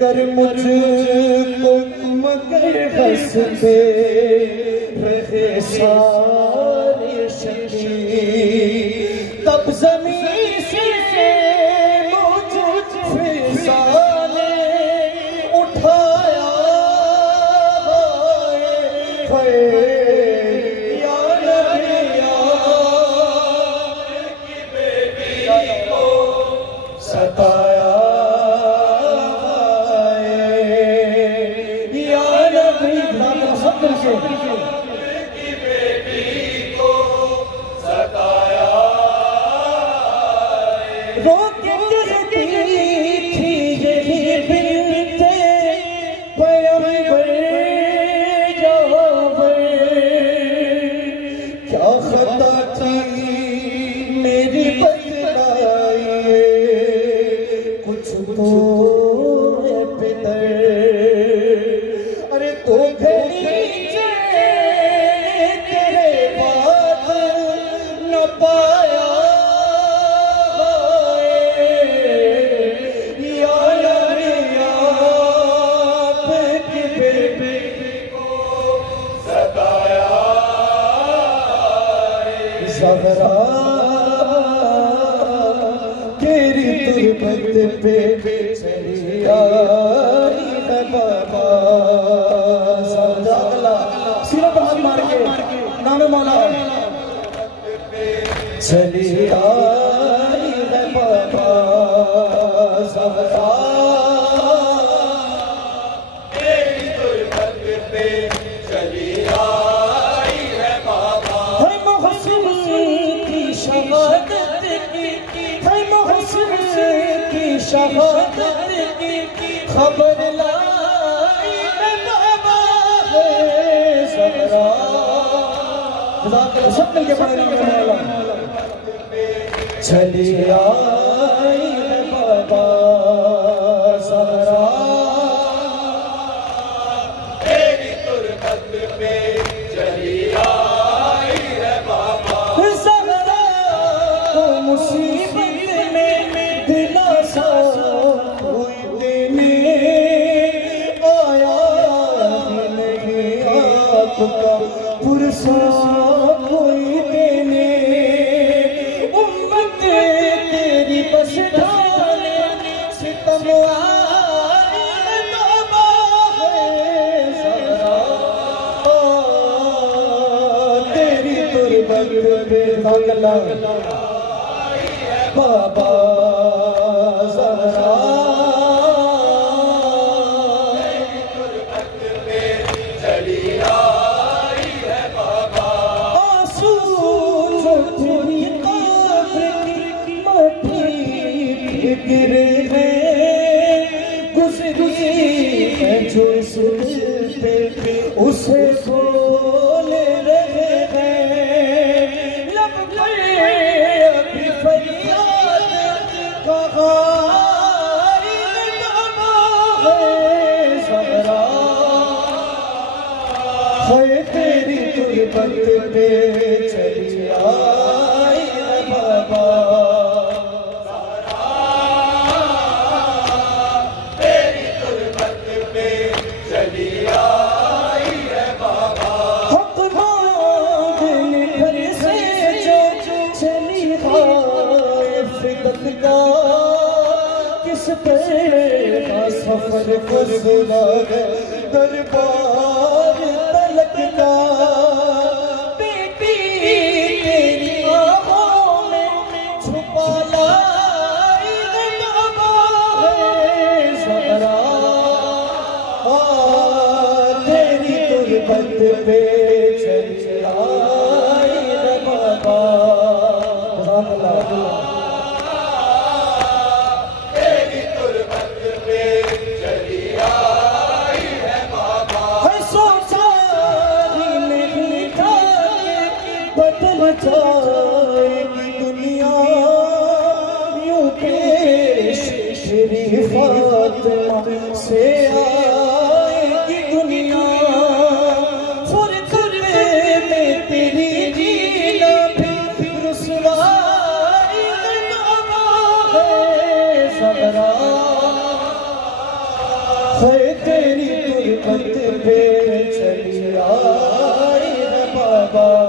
کر مجھ کو مگر ہنستے رہے سارے شقی تب زمین سے مجھ فضا نے اٹھایا یا نبی آپ کی بیٹی کو ستایا چلی آئی ہے بابا زہرا تیری تربت پہ چلی آئی ہے بابا ہے محسن کی شہادت کی ہے محسن کی شہادت کی خبر لائی ہے بابا زہرا سب مل کے پڑھے رہے ہیں چلی آئی ہے بابا زہرا تیری تربت پہ چلی آئی ہے بابا زہرا کو مصیبت میں دلاسا کوئی دینے آیا نہیں آپ کا پرسا کوئی دینے بابا زہرا چلی آئی ہے بابا آنسو جو تیری قبر کی مٹی گرے ہیں گزری ہے جو اس دل پہ اسے بول رہے ہیں لب پر ابھی فریاد کہائی بابا ہے زہرا ہے تیری تربت پہ چلی آئی ہے بابا کس پہ فضلہ ہے دربار تلک کا بیٹی تیری آنکھوں میں چھپا لائی ہے بابا ہے زہرا تیری تربت پہ چلی آئی ہے بابا بچائے گی دنیا یوں پیش شری فاطمہ سے آئے گی دنیا فرقت میں تیری جینا بھی رسوائی بابا ہے زہرا ہے تیری تربت پہ چلی آئی ہے بابا